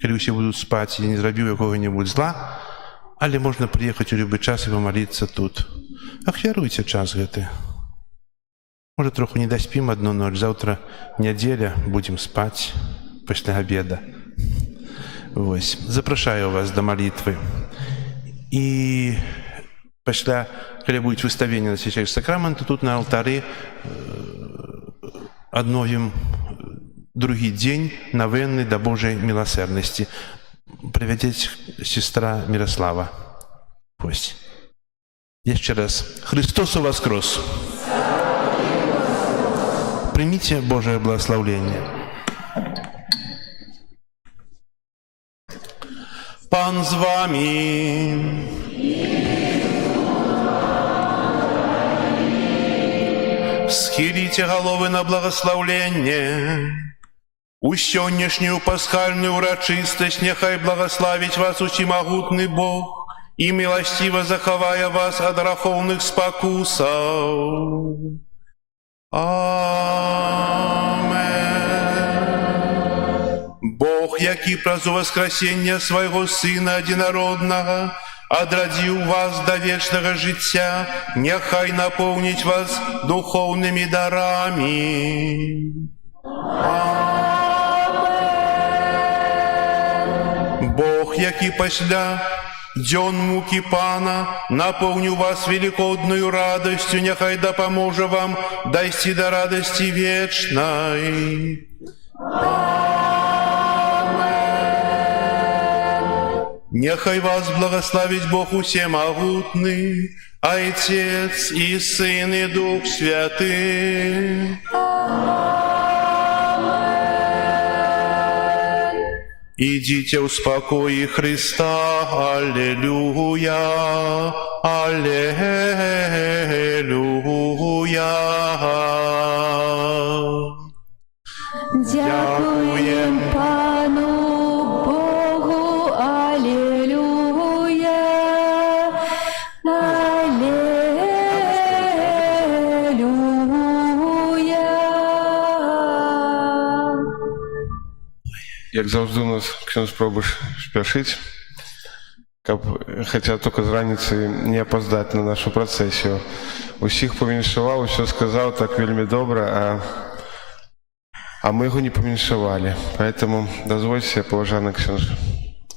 калі ўсе будуць спаць, і не зрабіў якога-небудзь зла. Але можна прыехаць у любы час і памаліцца тут. Ахвяруйце час гэты. Можа, троху не даспім адну ноч. Заўтра нядзеля, будзем спаць пасля абеда. Вось. Запрашаю вас да малітвы. І пасля, калі будзе выставленне на священных сакраменту, тут на алтары адновім другі дзень навенны да Божай міласэрнасці. Прывядзець сестра Мирослава. Вось. Jeszcze raz. Chrystus воскрес! Примите Божие благословение. Пан з вами. Схилите головы на благословление. У сённяшнюю пасхальную урачыстасць няхай благословить вас усемагутны Бог и милостиво захавае вас ад граховных спакусаў. Амен. Бог, які праз уваскрасення свайго Сына адзінароднага адрадзіў вас да вечнага жыцця, няхай напоўніць вас духоўнымі дарамі. Бог, які пасля дзён мукі Пана напоўніў вас велікоднаю радасцю, няхай дапаможа вам дайсці да радасці вечнай. Няхай вас благословить Бог усемагутны, Отец и Сын и Дух Святый. Идите в спокое Христа, аллилуйя, аллилуйя. Дякуем Пану Богу, аллилуйя, аллилуйя. Як заўжды у нас ксёндз спробуеш спяшыць, каб хаця толькі з раніцы не апаздаць на нашу працэсію. Усіх павіншаваў, усё сказаў так вельмі добра, а мы яго не павіншавалі. Поэтому дазвольце, паважаны ксёндз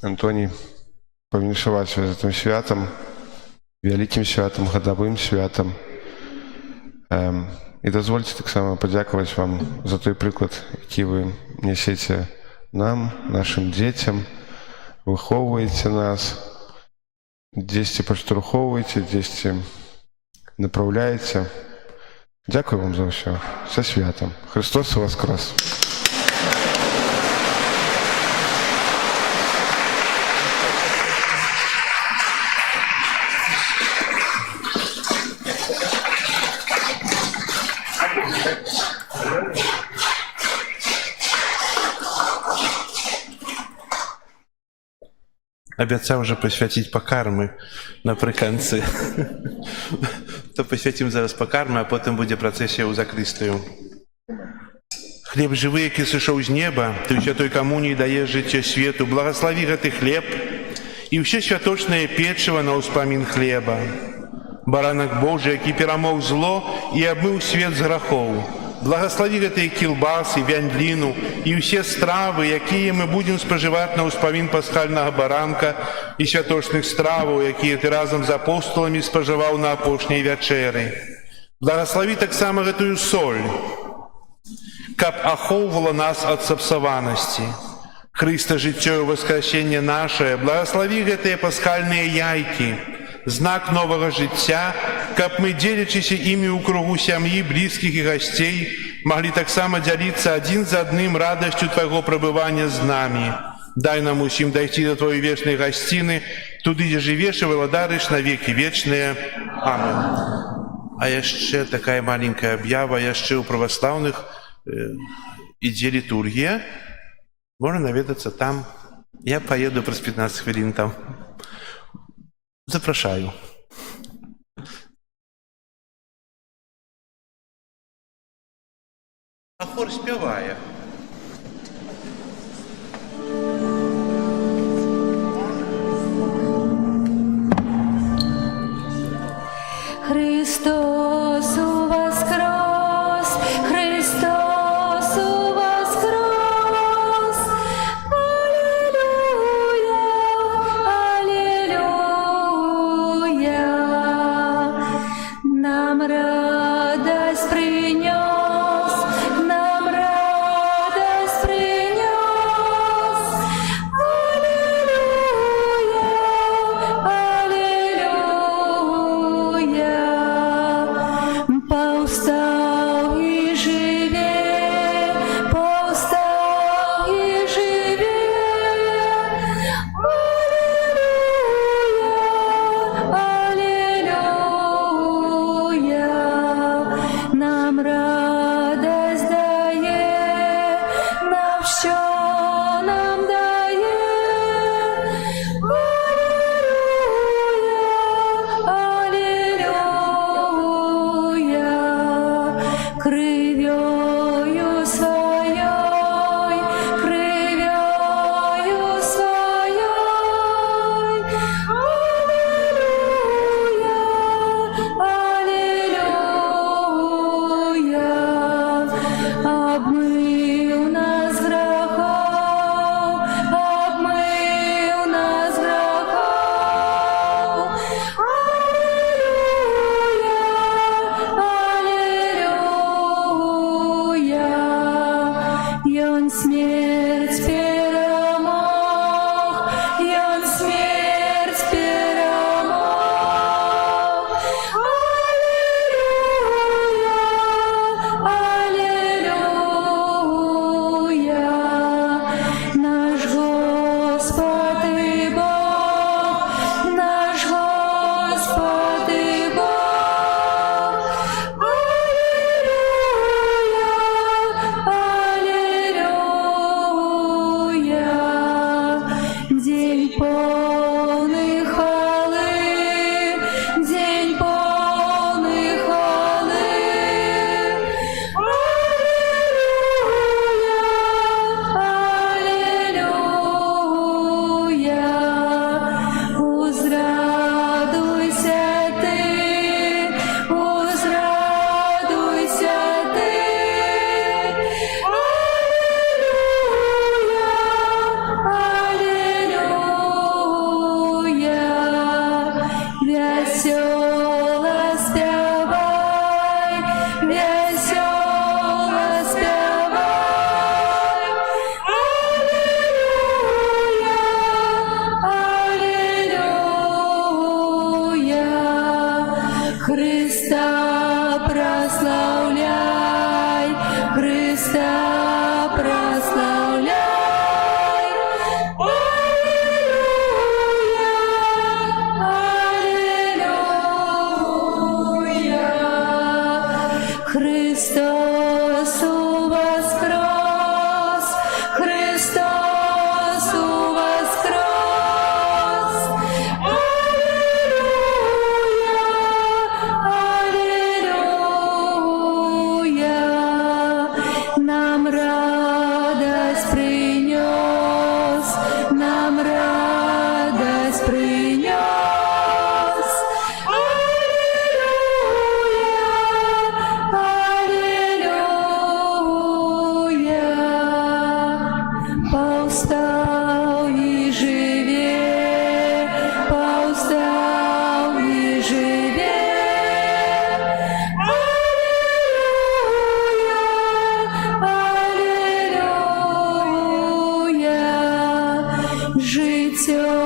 Антоній, павіншаваць вас гэтым святам, вялікім святам, гадавым святам. І дазвольце таксама падзякаваць вам за той прыклад, які вы нясеце нам, нашим дзецям, выхоўваеце нас, дзесьці падштурхоўваеце, дзесьці направляеце. Дзякую вам за ўсё. Са святам. Христос воскрес! Обяцаў жа пасвяціць пакармы напрыканцы. То пасвяцім зараз пакармы, а потым будзе працэсія ў закрыстыю. Хлеб жывы, які сышоў з неба, ты ў святой камуніі даеш жыццё свету, благаславі гэты хлеб і ўсё святочнае печыва на ўспамін хлеба. Баранак Божы, які перамог зло і абмыў свет з грахоў. Благослови гэтыя кілбасы, вяндліну і ўсе стравы, якія мы будзем спажываць на ўспамін пасхальнага баранка і святочных страваў, якія ты разам з апосталамі спажываў на апошняй вячэры. Благослови таксама гэтую соль, каб ахоўвала нас ад сапсаванасці. Хрыста жыццё і воскресенне нашае, благослови гэтыя пасхальныя яйкі, знак новага жыцця, каб мы, дзелячыся імі ў кругу сям'і, блізкіх і гасцей, маглі таксама дзяліцца адзін з адным радасцю твайго прабывання з намі. Дай нам усім дайсці да твоей вечнай гасціны, туды, дзе жывеш і валадарыш на векі вечныя. Амен. А яшчэ такая маленькая аб'ява, яшчэ ў праваслаўных ідзе літургія. Можна наведацца там. Я паеду праз 15 хвілін там. Запрашаю. А хор спявае. Христос воскрес, Христос воскрес, аллилуйя, аллилуйя. Нам радость принес, нам радость що нам дає. Алілюя, крив'ю своєю, крив'ю своєю. Алілюя, обмив нас грехов, обмив нас грехов. Алілюя, Ён смерть перемог, Ён смерть перемог. Алілюя, наш Господь і Бог, наш Господь і Бог. Алілюя, день полный хвалы, день полный хвалы. Алілюя, узрадуйся ти, узрадуйся ти. Алілюя, весело співай, весело співай. Алілюя, Христа прославляй, Христа прославляй. Алілюя, Христос воскрес, Христос воскрес. Алілюя, нам радость принес, нам радость принес. Алілюя, повстал и живе, повстал и живе. Алілюя, життя